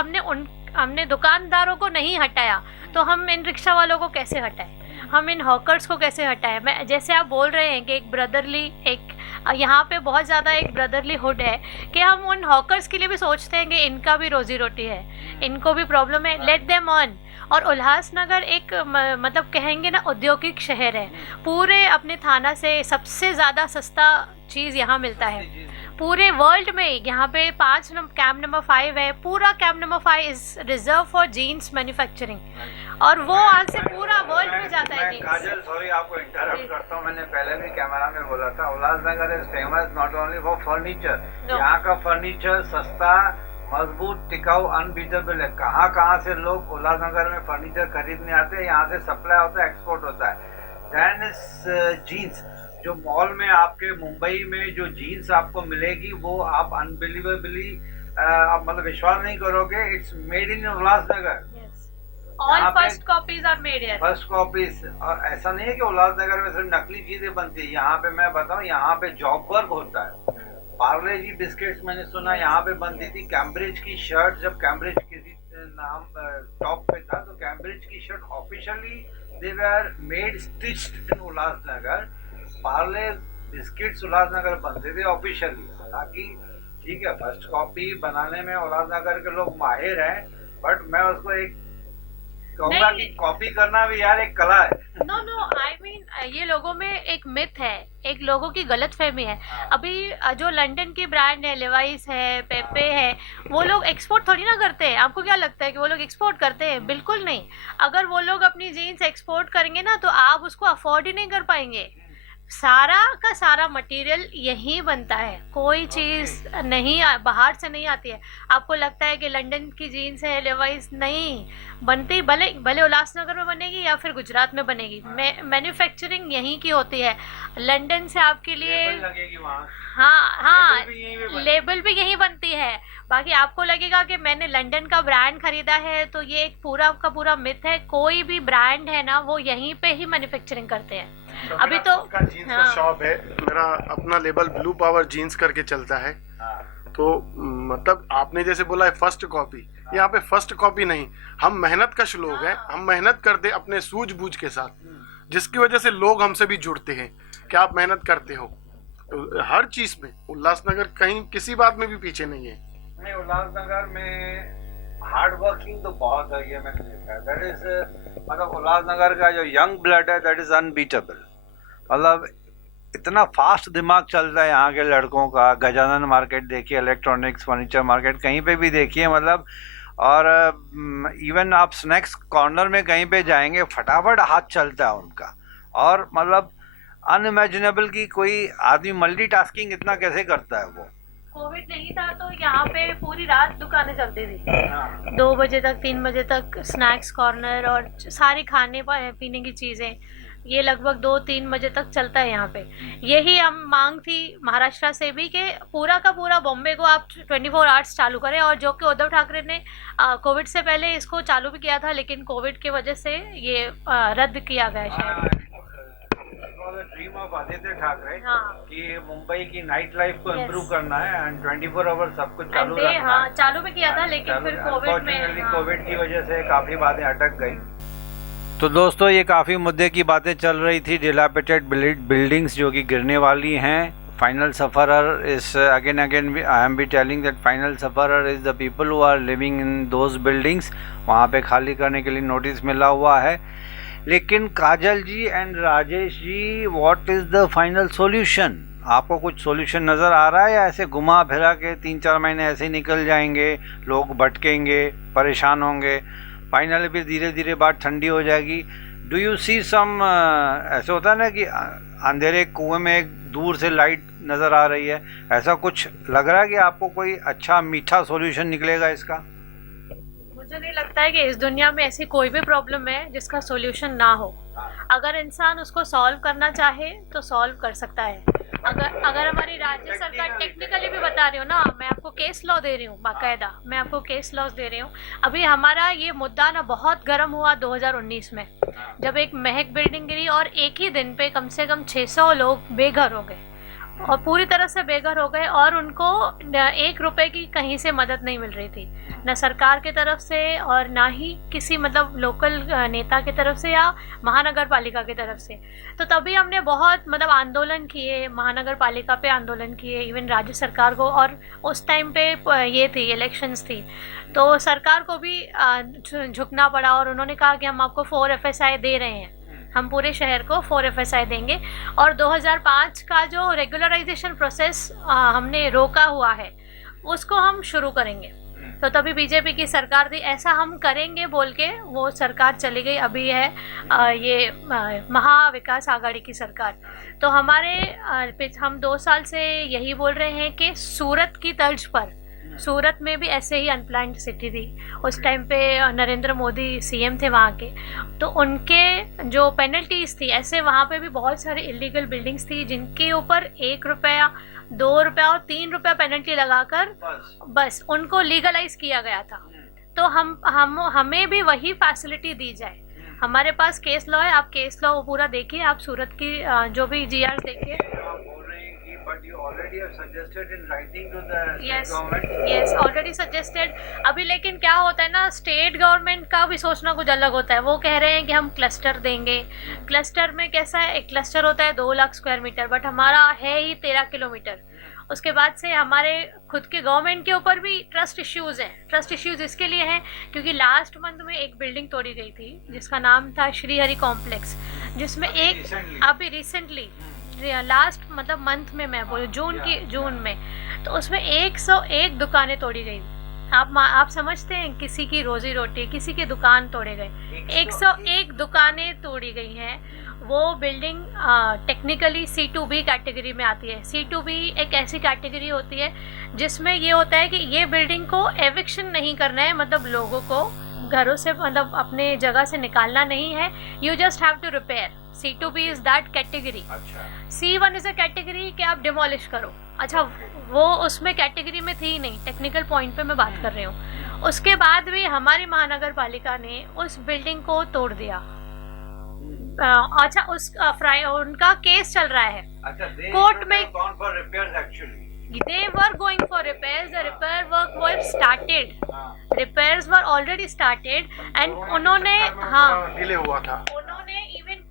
हमने दुकानदारों को नहीं हटाया तो हम इन रिक्शा वालों को कैसे हटाएं, हम इन हॉकर्स को कैसे हटाएं। मैं जैसे आप बोल रहे हैं कि एक ब्रदरली, एक यहाँ पे बहुत ज़्यादा एक ब्रदरली हुड है कि हम उन हॉकर्स के लिए भी सोचते हैं कि इनका भी रोजी रोटी है, इनको भी प्रॉब्लम है, लेट देम अर्न। और उल्लासनगर एक मतलब कहेंगे ना औद्योगिक शहर है। पूरे अपने थाना से सबसे ज़्यादा सस्ता चीज़ यहाँ मिलता है पूरे वर्ल्ड में। यहाँ पे कैंप नंबर 5 है, पूरा camp number 5 is reserve for jeans manufacturing, और वो आज से पूरा वर्ल्ड में जाता है जीन्स। काजल, सॉरी आपको इंटरप्ट करता हूँ, मैंने पहले भी कैमरा में बोला था, Ulhasnagar is famous not only for furniture. यहाँ का फर्नीचर सस्ता, मजबूत, टिकाऊ, अनबीटेबल है। कहाँ से लोग उल्लासनगर में फर्नीचर खरीदने आते हैं, यहाँ से सप्लाई होता है, एक्सपोर्ट होता है। देन इस जीन्स जो मॉल में आपके मुंबई में जो जीन्स आपको मिलेगी वो आप अनबिलीवेबली आप मतलब विश्वास नहीं करोगे, it's made in Ulhasnagar. All यहाँ पे first copies are made here. First copies, और ऐसा नहीं है कि उल्लासनगर में सिर्फ नकली चीजें बनती है, यहाँ पे मैं बताऊँ यहाँ पे जॉब वर्क होता है। पार्ले जी बिस्किट्स मैंने सुना यहाँ पे बनती थी। कैम्ब्रिज की शर्ट, जब कैम्ब्रिज किसी नाम टॉप पे था तो कैम्ब्रिज की shirt officially they were made stitched in Ulhasnagar. Parle biscuits Ulhasnagar बनते थे ऑफिशियली। हालांकि ठीक है, फर्स्ट कॉपी बनाने में उल्लासनगर के लोग माहिर हैं, बट मैं उसको एक कहूँगा कि कॉपी करना भी यार एक कला है। नो नो, आई मीन ये लोगों में एक मिथ है, एक लोगों की गलतफहमी है। अभी जो लंदन की ब्रांड है, लेवाइस है, पेपे है, वो लोग एक्सपोर्ट थोड़ी ना करते हैं। आपको क्या लगता है कि वो लोग एक्सपोर्ट करते हैं? बिल्कुल नहीं। अगर वो लोग अपनी जीन्स एक्सपोर्ट करेंगे ना तो आप उसको अफोर्ड ही नहीं कर पाएंगे। सारा का सारा मटेरियल यहीं बनता है, कोई चीज़ नहीं बाहर से नहीं आती है। आपको लगता है कि लंदन की जीन्स है, लेवाइस नहीं बनती, भले भले उल्लासनगर में बनेगी या फिर गुजरात में बनेगी, मैन्युफैक्चरिंग यहीं की होती है। लंदन से आपके लिए लगेगी वहाँ, हाँ लेबल लेबल भी भी यहीं बनती है। बाकी आपको लगेगा कि मैंने लंदन का ब्रांड खरीदा है, तो ये एक पूरा का पूरा मिथ है। कोई भी ब्रांड है ना वो यहीं पे ही मैन्युफैक्चरिंग करते हैं। अभी तो जीन्स का शॉप है, मेरा अपना लेबल ब्लू पावर जीन्स करके चलता है। तो मतलब आपने जैसे बोला है फर्स्ट कॉपी, यहाँ पे फर्स्ट कॉपी नहीं, हम मेहनत कश लोग हैं। हम मेहनत करते अपने सूझबूझ के साथ, जिसकी वजह से लोग हमसे भी जुड़ते हैं कि आप मेहनत करते हो। तो हर चीज में उल्लासनगर कहीं किसी बात में भी पीछे नहीं है। नहीं, उल्लासनगर में हार्ड वर्किंग तो बहुत है, ये मैंने देखा है। दैट इज मतलब उल्लासनगर का जो यंग ब्लड है दैट इज अनबीटेबल। मतलब इतना फास्ट दिमाग चलता है यहाँ के लड़कों का। गजानन मार्केट देखिए, इलेक्ट्रॉनिक्स फर्नीचर मार्केट कहीं पे भी देखिए, मतलब और इवन आप स्नैक्स कॉर्नर में कहीं पे जाएंगे फटाफट हाथ चलता है उनका। और मतलब अनइमेजिनेबल कि कोई आदमी मल्टीटास्किंग इतना कैसे करता है वो। कोविड नहीं था तो यहाँ पे पूरी रात दुकानें चलती थी, 2 बजे तक 3 बजे तक स्नैक्स कॉर्नर और सारी खाने पीने की चीज़ें, ये लगभग 2-3 बजे तक चलता है यहाँ पे। यही हम मांग थी महाराष्ट्र से भी कि पूरा का पूरा बॉम्बे को आप 24 आवर्स चालू करें, और जो कि उद्धव ठाकरे ने कोविड से पहले इसको चालू भी किया था, लेकिन कोविड की वजह से ये रद्द किया गया शायद। ड्रीम ऑफ आदित्य ठाकरे हाँ। कि मुंबई की नाइट लाइफ को इम्प्रूव करना है एंड 24 आवर सब कुछ चालू रखना है। हाँ, चालू भी किया था, लेकिन फिर कोविड में कोविड की वजह से काफी बातें अटक गई। तो दोस्तों, ये काफ़ी मुद्दे की बातें चल रही थी। डिलापिटेड बिल्डिंग्स जो कि गिरने वाली हैं। Final sufferer is again I am be telling that final sufferer is the people who are living in those buildings. वहाँ पे खाली करने के लिए नोटिस मिला हुआ है। लेकिन Kajal ji and Rajesh ji, what is the final solution? आपको कुछ सॉल्यूशन नज़र आ रहा है या ऐसे घुमा फिरा के 3-4 महीने ऐसे ही निकल जाएंगे, लोग भटकेंगे, परेशान होंगे, फाइनली फिर धीरे धीरे बात ठंडी हो जाएगी? डू यू सी सम, ऐसे होता है ना कि अंधेरे कुएं में एक दूर से लाइट नज़र आ रही है, ऐसा कुछ लग रहा है कि आपको कोई अच्छा मीठा सॉल्यूशन निकलेगा इसका? मुझे नहीं लगता है कि इस दुनिया में ऐसी कोई भी प्रॉब्लम है जिसका सॉल्यूशन ना हो। अगर इंसान उसको सॉल्व करना चाहे तो सॉल्व कर सकता है। अगर हमारी राज्य सरकार, टेक्निकली भी बता रही हूँ ना, मैं आपको केस लॉ दे रही हूँ, बाकायदा मैं आपको केस लॉज दे रही हूँ। अभी हमारा ये मुद्दा ना बहुत गर्म हुआ 2019 में, जब एक महक बिल्डिंग गिरी और एक ही दिन पे कम से कम 600 लोग बेघर हो गए, और पूरी तरह से बेघर हो गए, और उनको 1 रुपए की कहीं से मदद नहीं मिल रही थी, न सरकार की तरफ से और ना ही किसी मतलब लोकल नेता की तरफ से या महानगर पालिका की तरफ से। तो तभी हमने बहुत मतलब आंदोलन किए, महानगर पालिका पे आंदोलन किए, इवन राज्य सरकार को, और उस टाइम पे ये थी इलेक्शंस थी, तो सरकार को भी झुकना पड़ा, और उन्होंने कहा कि हम आपको 4 FSI दे रहे हैं, हम पूरे शहर को 4 FSI देंगे, और 2005 का जो रेगुलराइजेशन प्रोसेस हमने रोका हुआ है उसको हम शुरू करेंगे। तो तभी बीजेपी की सरकार थी, ऐसा हम करेंगे बोल के वो सरकार चली गई। अभी है ये महा विकास आघाड़ी की सरकार। तो हमारे हम 2 साल से यही बोल रहे हैं कि सूरत की तर्ज पर सूरत में भी ऐसे ही अनप्लान्ड सिटी थी। उस टाइम पे नरेंद्र मोदी सीएम थे वहाँ के, तो उनके जो पेनल्टीज थी, ऐसे वहाँ पे भी बहुत सारी इलीगल बिल्डिंग्स थी जिनके ऊपर 1 रुपया, 2 रुपया और 3 रुपया पेनल्टी लगाकर बस उनको लीगलाइज किया गया था। तो हमें भी वही फैसिलिटी दी जाए। हमारे पास केस लॉ है, आप केस लॉ पूरा देखिए, आप सूरत की जो भी GR देखिए। Yes, already suggested. अभी लेकिन क्या होता है ना, स्टेट गवर्नमेंट का भी सोचना कुछ अलग होता है। वो कह रहे हैं कि हम क्लस्टर देंगे। क्लस्टर में कैसा है, एक क्लस्टर होता है 2 लाख स्क्वायर मीटर, बट हमारा है ही 13 किलोमीटर। उसके बाद से हमारे खुद के गवर्नमेंट के ऊपर भी ट्रस्ट इश्यूज़ हैं। ट्रस्ट इश्यूज़ इसके लिए हैं क्योंकि लास्ट मंथ में एक बिल्डिंग तोड़ी गई थी जिसका नाम था श्रीहरि कॉम्प्लेक्स, जिसमें एक अभी रिसेंटली लास्ट मतलब मंथ में, मैं बोलूँ जून में, तो उसमें 101 दुकानें तोड़ी गई। आप समझते हैं किसी की रोजी रोटी, किसी की दुकान तोड़े गए। 101 दुकानें तोड़ी गई हैं। वो बिल्डिंग टेक्निकली C2B कैटेगरी में आती है। C2B एक ऐसी कैटेगरी होती है जिसमें ये होता है कि ये बिल्डिंग को एविक्शन नहीं करना है, मतलब लोगों को घरों से मतलब अपने जगह से निकालना नहीं है, you just have to repair. C2B is that category. C1 is a category कि आप डिमोलिश करो। अच्छा, वो उसमें कैटेगरी में थी नहीं, टेक्निकल पॉइंट पे मैं बात कर रही हूँ। उसके बाद भी हमारी महानगर पालिका ने उस बिल्डिंग को तोड़ दिया। अच्छा, उनका केस चल रहा है कोर्ट में। They were going for repairs. The repair work was started. Repairs were already started and उन्होंने डिले हुआ था। उन्होंने इवन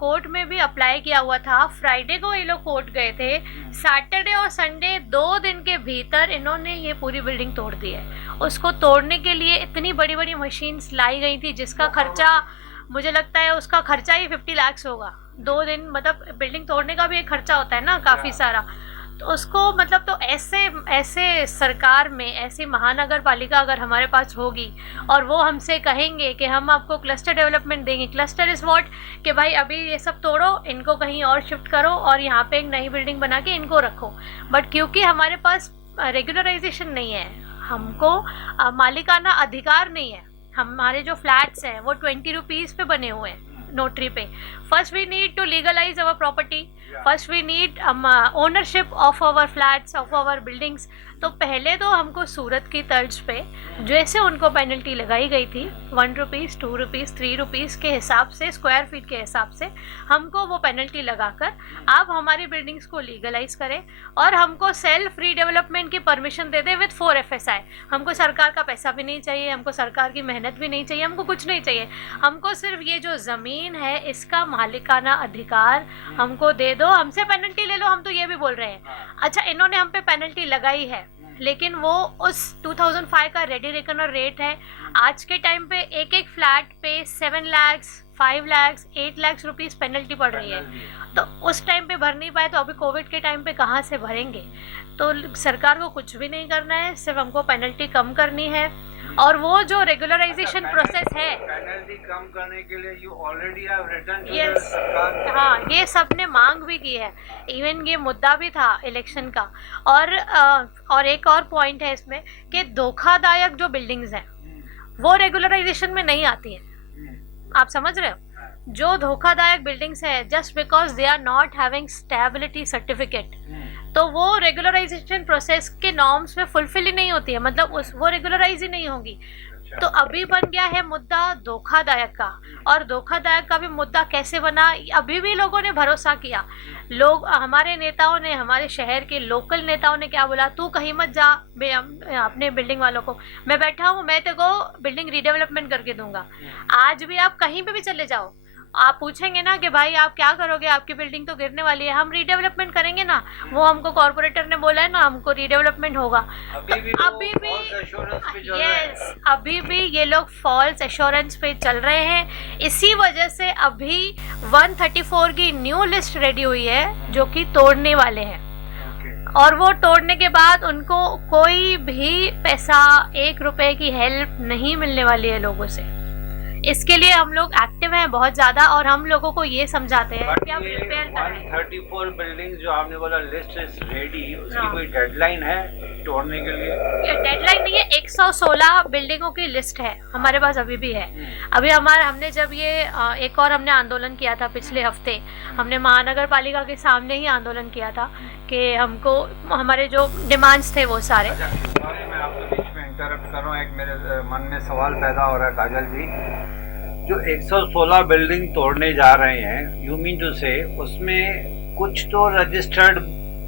कोर्ट में भी अप्लाई किया हुआ था। फ्राइडे को ये लोग कोर्ट गए थे। सैटरडे और संडे 2 दिन के भीतर इन्होंने ये पूरी बिल्डिंग तोड़ दी है। उसको तोड़ने के लिए इतनी बड़ी बड़ी मशीन्स लाई गई थी जिसका खर्चा, मुझे लगता है उसका खर्चा ही 50 लाख होगा। 2 दिन, मतलब बिल्डिंग तोड़ने का भी एक खर्चा होता है ना काफ़ी सारा। तो उसको मतलब, तो ऐसे सरकार में ऐसी महानगर पालिका अगर हमारे पास होगी और वो हमसे कहेंगे कि हम आपको क्लस्टर डेवलपमेंट देंगे। क्लस्टर इज़ व्हाट, कि भाई अभी ये सब तोड़ो, इनको कहीं और शिफ्ट करो और यहाँ पे एक नई बिल्डिंग बना के इनको रखो। बट क्योंकि हमारे पास रेगुलराइजेशन नहीं है, हमको मालिकाना अधिकार नहीं है। हमारे जो फ्लैट्स हैं वो 20 रुपीज़ पे बने हुए हैं नोटरी पे। First we need to legalise our property, first we need ownership of our flats, of our buildings. तो पहले तो हमको सूरत की तर्ज पे जैसे उनको पेनल्टी लगाई गई थी 1 रुपीज़, 2 रुपीज़, 3 रुपीज़ के हिसाब से, स्क्वायर फीट के हिसाब से, हमको वो पेनल्टी लगाकर आप हमारी बिल्डिंग्स को लीगलाइज करें और हमको सेल्फ रीडेवलपमेंट की permission they they with 4 FSI। हमको सरकार का पैसा भी नहीं चाहिए, हमको सरकार की मेहनत भी नहीं चाहिए, हमको कुछ नहीं चाहिए। हमको सिर्फ ये जो ज़मीन है इसका मालिकाना अधिकार हमको दे दो, हमसे पेनल्टी ले लो। हम तो ये भी बोल रहे हैं। अच्छा, इन्होंने हम पे पेनल्टी लगाई है लेकिन वो उस 2005 का रेडी रेकनर रेट है। आज के टाइम पे एक एक फ्लैट पे 7 लाख, 5 लाख, 8 लाख रुपीज़ पेनल्टी पड़ रही है। तो उस टाइम पे भर नहीं पाए तो अभी कोविड के टाइम पे कहाँ से भरेंगे। तो सरकार को कुछ भी नहीं करना है, सिर्फ हमको पेनल्टी कम करनी है। और वो जो रेगुलराइजेशन प्रोसेस है, पेनल्टी कम करने के लिए you already have written to Yes. सरकार। हाँ, ये सब ने मांग भी की है। इवन ये मुद्दा भी था इलेक्शन का। और एक और पॉइंट है इसमें कि धोखादायक जो बिल्डिंग्स हैं वो रेगुलराइजेशन में नहीं आती हैं। आप समझ रहे हो, जो धोखादायक बिल्डिंग्स है just because they are not having stability certificate, तो वो रेगुलराइजेशन प्रोसेस के नॉर्म्स में फुलफिल ही नहीं होती है, मतलब वो रेगुलराइज ही नहीं होगी। तो अभी बन गया है मुद्दा धोखादायक का। और धोखादायक का भी मुद्दा कैसे बना, अभी भी लोगों ने भरोसा किया। लोग, हमारे नेताओं ने, हमारे शहर के लोकल नेताओं ने क्या बोला, तू कहीं मत जा अपने बिल्डिंग वालों को, मैं बैठा हूँ, मैं तेरे को बिल्डिंग रीडेवलपमेंट करके दूंगा। आज भी आप कहीं पे भी चले जाओ, आप पूछेंगे ना कि भाई आप क्या करोगे, आपकी बिल्डिंग तो गिरने वाली है, हम रीडेवलपमेंट करेंगे ना। वो हमको कॉर्पोरेटर ने बोला है ना, हमको रीडेवलपमेंट होगा। अभी भी ये लोग फॉल्स एश्योरेंस पे चल रहे हैं। इसी वजह से अभी 134 की न्यू लिस्ट रेडी हुई है जो कि तोड़ने वाले हैं। और वो तोड़ने के बाद उनको कोई भी पैसा, 1 रुपए की हेल्प नहीं मिलने वाली है लोगों से। इसके लिए हम लोग एक्टिव हैं बहुत ज्यादा, और हम लोगों को ये समझाते हैं कि आप रिपेयर करें। 134 बिल्डिंग जो आपने बोला लिस्ट इज रेडी, उसकी हाँ। कोई डेडलाइन है तोड़ने के लिए? ये डेडलाइन नहीं है, 116 बिल्डिंगों की लिस्ट है हमारे पास अभी भी है। अभी हमने जब ये एक और हमने आंदोलन किया था पिछले हफ्ते, हमने महानगर पालिका के सामने ही आंदोलन किया था कि हमको हमारे जो डिमांड्स थे वो सारे। सॉरी मैं आपको बीच में इंटरप्ट कर रहा हूँ, एक मेरे मन में सवाल पैदा हो रहा है काजल जी। जो 116 बिल्डिंग तोड़ने जा रहे हैं, यू मीन टू से उसमें कुछ तो रजिस्टर्ड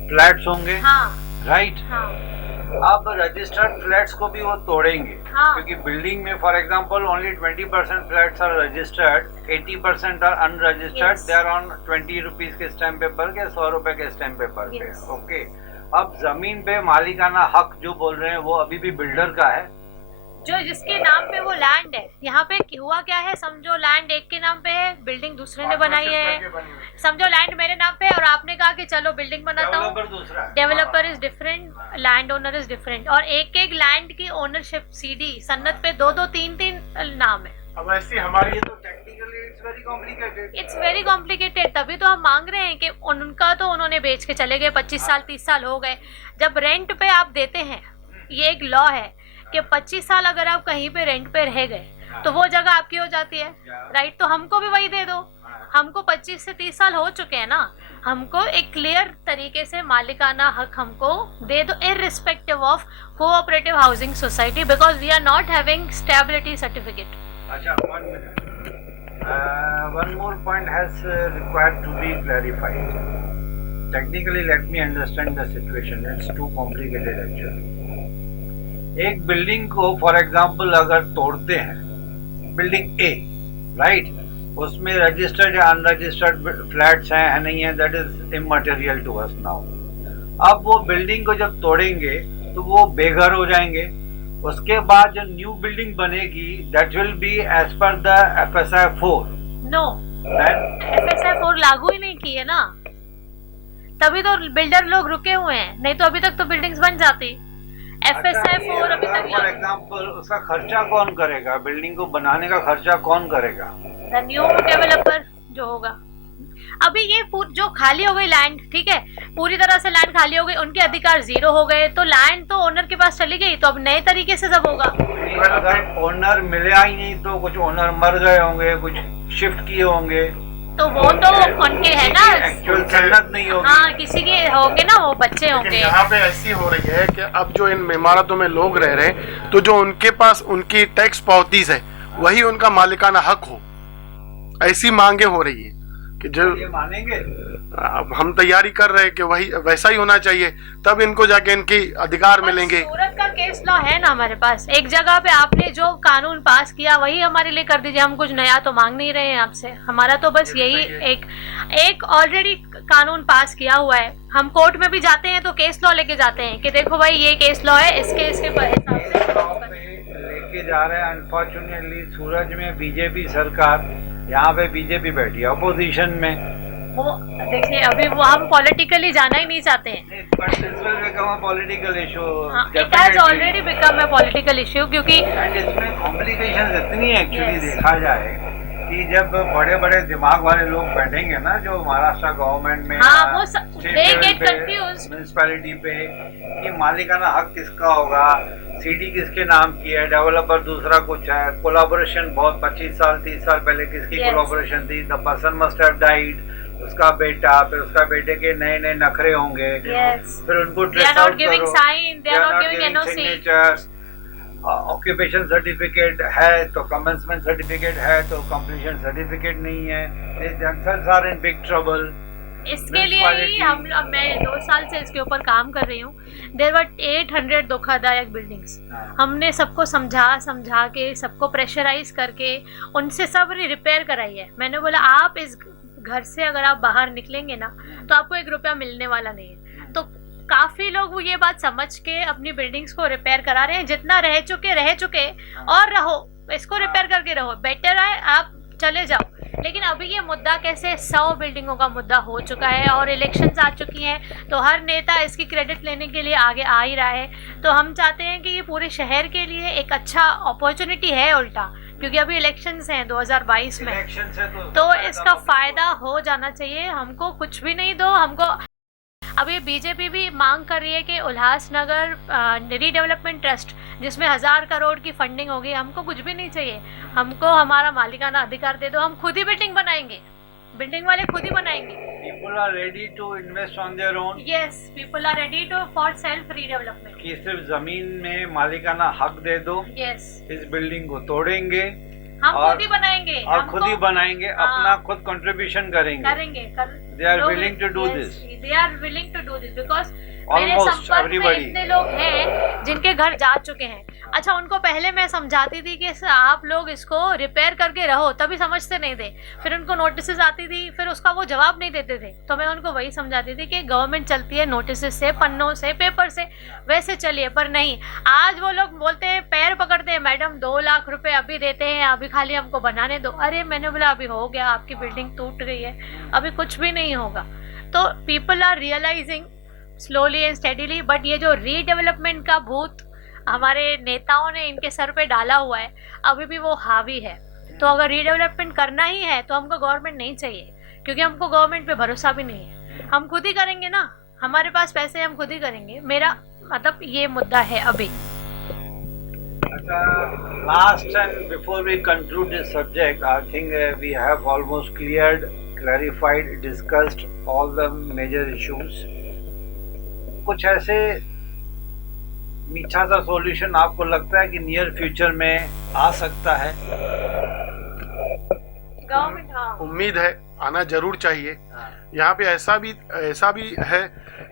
फ्लैट्स होंगे, हाँ राइट? हाँ अब रजिस्टर्ड फ्लैट्स को भी वो तोड़ेंगे, हाँ। क्योंकि बिल्डिंग में for example only 20% flats are registered, 80% are unregistered, Yes. They are on 20 rupees के स्टैम्प पेपर के, 100 रुपए के स्टैम्प पेपर पे। Yes. ओके, अब जमीन पे मालिकाना हक जो बोल रहे हैं वो अभी भी बिल्डर का है। जो जिसके नाम पे वो लैंड है, यहाँ पे हुआ क्या है, समझो लैंड एक के नाम पे है, बिल्डिंग दूसरे ने बनाई है। समझो लैंड मेरे नाम पे है और आपने कहा कि चलो बिल्डिंग बनाता हूँ। डेवलपर दूसरा है। Developer is different, land owner is different, और एक एक लैंड की ओनरशिप सीडी सन्नत पे 2-2, 3-3 नाम है। अब ऐसी हमारी तो technically it's very complicated. It's very complicated, तभी तो हम मांग रहे हैं कि उनका तो उन्होंने बेच के चले गए, 25 साल 30 साल हो गए। जब रेंट पे आप देते हैं, ये एक लॉ है कि 25 साल अगर आप कहीं पे रेंट पे रह गए तो वो जगह आपकी हो जाती है, राइट? तो हमको भी वही दे दो। हमको 25 से 30 साल हो चुके हैं ना, हमको एक क्लियर तरीके से मालिकाना हक हमको दे दो, irrespective of cooperative housing society, because we are not having stability certificate. अच्छा, 1 minute. One more point has required to be clarified. Technically, let me understand the situation. It's too complicated actually. एक building को for example अगर तोड़ते हैं, building A, right, उसमें registered या unregistered flats हैं नहीं है, that is immaterial to us now. अब वो बिल्डिंग को जब तोड़ेंगे तो वो बेघर हो जाएंगे। उसके बाद जो न्यू बिल्डिंग बनेगी that will be as per the FSI 4। No, FSI 4 लागू ही नहीं की है ना, तभी तो बिल्डर लोग रुके हुए हैं, नहीं तो अभी तक तो बिल्डिंग्स बन जाती। FSI 4 अभी तक फॉर एग्जाम्पल उसका खर्चा कौन करेगा? बिल्डिंग को बनाने का खर्चा कौन करेगा? द न्यू डेवलपर जो होगा। अभी ये जो खाली हो गई लैंड, ठीक है, पूरी तरह से लैंड खाली हो गई, उनके अधिकार 0 हो गए, तो लैंड तो ओनर के पास चली गई, तो अब नए तरीके से सब होगा। अगर ओनर मिला ही नहीं तो कुछ ओनर मर गए होंगे, कुछ शिफ्ट किए होंगे, तो वो तो उनके है ना, एक्चुअल सन्नत नहीं होगी। हाँ, किसी के होंगे ना, वो बच्चे लेकिन होंगे। यहाँ पे ऐसी हो रही है कि अब जो इन इमारतों में लोग रह रहे हैं, तो जो उनके पास उनकी टैक्स पावतीज है वही उनका मालिकाना हक हो, ऐसी मांगे हो रही है कि जो ये मानेंगे? अब हम तैयारी कर रहे हैं कि वही वैसा ही होना चाहिए, तब इनको जाके इनकी अधिकार मिलेंगे। सूरत का केस लॉ है ना हमारे पास, एक जगह पे आपने जो कानून पास किया वही हमारे लिए कर दीजिए, हम कुछ नया तो मांग नहीं रहे हैं आपसे, हमारा तो बस यही एक ऑलरेडी कानून पास किया हुआ है। हम कोर्ट में भी जाते हैं तो केस लॉ लेके जाते हैं कि देखो भाई ये केस लॉ है, इसके हिसाब से लेके जा रहे हैं। अनफॉर्चुनेटली सूरज में बीजेपी सरकार, यहाँ पे बीजेपी बैठी है अपोजिशन में। वो देखिए, अभी वो हम पॉलिटिकली जाना ही नहीं चाहते हैं। Political issue, it has already become a political issue, क्योंकि इसमें कॉम्प्लिकेशन इतनी एक्चुअली देखा जाए कि जब बड़े बड़े दिमाग वाले लोग बैठेंगे ना, जो महाराष्ट्र गवर्नमेंट में, हाँ, वो they get confused। म्यूनिसिपैलिटी पे, कि मालिकाना हक किसका होगा, सिटी किसके नाम की है, डेवलपर दूसरा कुछ है, कोलैबोरेशन बहुत 25 साल 30 साल पहले किसकी कोलैबोरेशन थी, the person must have died, उसका बेटा, फिर उसका बेटे के नए नए नखरे होंगे, फिर उनको ट्रेस आउट करो, सिग्नेचर्स, ऑक्यूपेशन सर्टिफिकेट है तो कमेंसमेंट सर्टिफिकेट है तो कंप्लीशन सर्टिफिकेट नहीं है, junctions are in big trouble. इसके लिए ही मैं 2 साल से इसके ऊपर काम कर रही हूँ। देयर वर 800 धोखादायक बिल्डिंग्स। हमने सबको समझा के, सबको प्रेशराइज करके उनसे सब रिपेयर कराई है। मैंने बोला आप इस घर से अगर आप बाहर निकलेंगे ना तो आपको 1 रुपया मिलने वाला नहीं है। तो काफी लोग वो ये बात समझ के अपनी बिल्डिंग्स को रिपेयर करा रहे हैं, जितना रह चुके और रहो, इसको रिपेयर करके रहो, बेटर है। आप चले जाओ। लेकिन अभी ये मुद्दा कैसे 100 बिल्डिंगों का मुद्दा हो चुका है और इलेक्शंस आ चुकी हैं, तो हर नेता इसकी क्रेडिट लेने के लिए आगे आ ही रहा है। तो हम चाहते हैं कि ये पूरे शहर के लिए एक अच्छा अपॉर्चुनिटी है उल्टा, क्योंकि अभी इलेक्शंस हैं 2022 में, इलेक्शन से तो इसका फायदा हो जाना चाहिए। हमको कुछ भी नहीं दो, हमको अभी बीजेपी भी मांग कर रही है कि उल्लासनगर रीडेवलपमेंट ट्रस्ट जिसमें 1000 करोड़ की फंडिंग होगी, हमको कुछ भी नहीं चाहिए, हमको हमारा मालिकाना अधिकार दे दो, हम खुद ही बिल्डिंग बनाएंगे, बिल्डिंग वाले खुद ही बनाएंगे। People are ready to invest on their own. Yes, people are ready to for self redevelopment. कि सिर्फ जमीन में मालिकाना हक दे दो, यस, इस बिल्डिंग को तोड़ेंगे हम और- खुद ही बनाएंगे और खुद ही बनाएंगे, अपना खुद कंट्रीब्यूशन करेंगे। They are willing to do this. They are willing to do this because मेरे Almost संपर्क में everybody. इतने लोग हैं जिनके घर जा चुके हैं। अच्छा, उनको पहले मैं समझाती थी कि आप लोग इसको रिपेयर करके रहो, तभी समझते नहीं थे। फिर उनको नोटिस आती थी, फिर उसका वो जवाब नहीं देते थे, तो मैं उनको वही समझाती थी कि गवर्नमेंट चलती है नोटिस से, पन्नों से, पेपर से, वैसे चलिए। पर नहीं, आज वो लोग बोलते हैं, पैर पकड़ते हैं, मैडम 2 लाख रुपए अभी देते हैं, अभी खाली हमको बनाने दो। अरे मैंने बोला अभी हो गया, आपकी बिल्डिंग टूट गई है, अभी कुछ भी नहीं होगा। तो people are realising slowly and steadily, but ये जो रीडेवलपमेंट का भूत हमारे नेताओं ने इनके सर पे डाला हुआ है, अभी भी वो हावी है। तो अगर रीडेवलपमेंट करना ही है तो हमको गवर्नमेंट नहीं चाहिए, क्योंकि हमको गवर्नमेंट पे भरोसा भी नहीं है। हम खुद ही करेंगे ना, हमारे पास पैसे हम खुद ही करेंगे। मेरा मतलब ये मुद्दा है अभी। Last and before we conclude this subject, I think we have almost cleared, clarified, discussed all the major issues. कुछ ऐसे मीठा सा सॉल्यूशन आपको लगता है कि नियर फ्यूचर में आ सकता है? गवर्नमेंट, हाँ, उम्मीद है आना जरूर चाहिए। यहाँ पे ऐसा भी है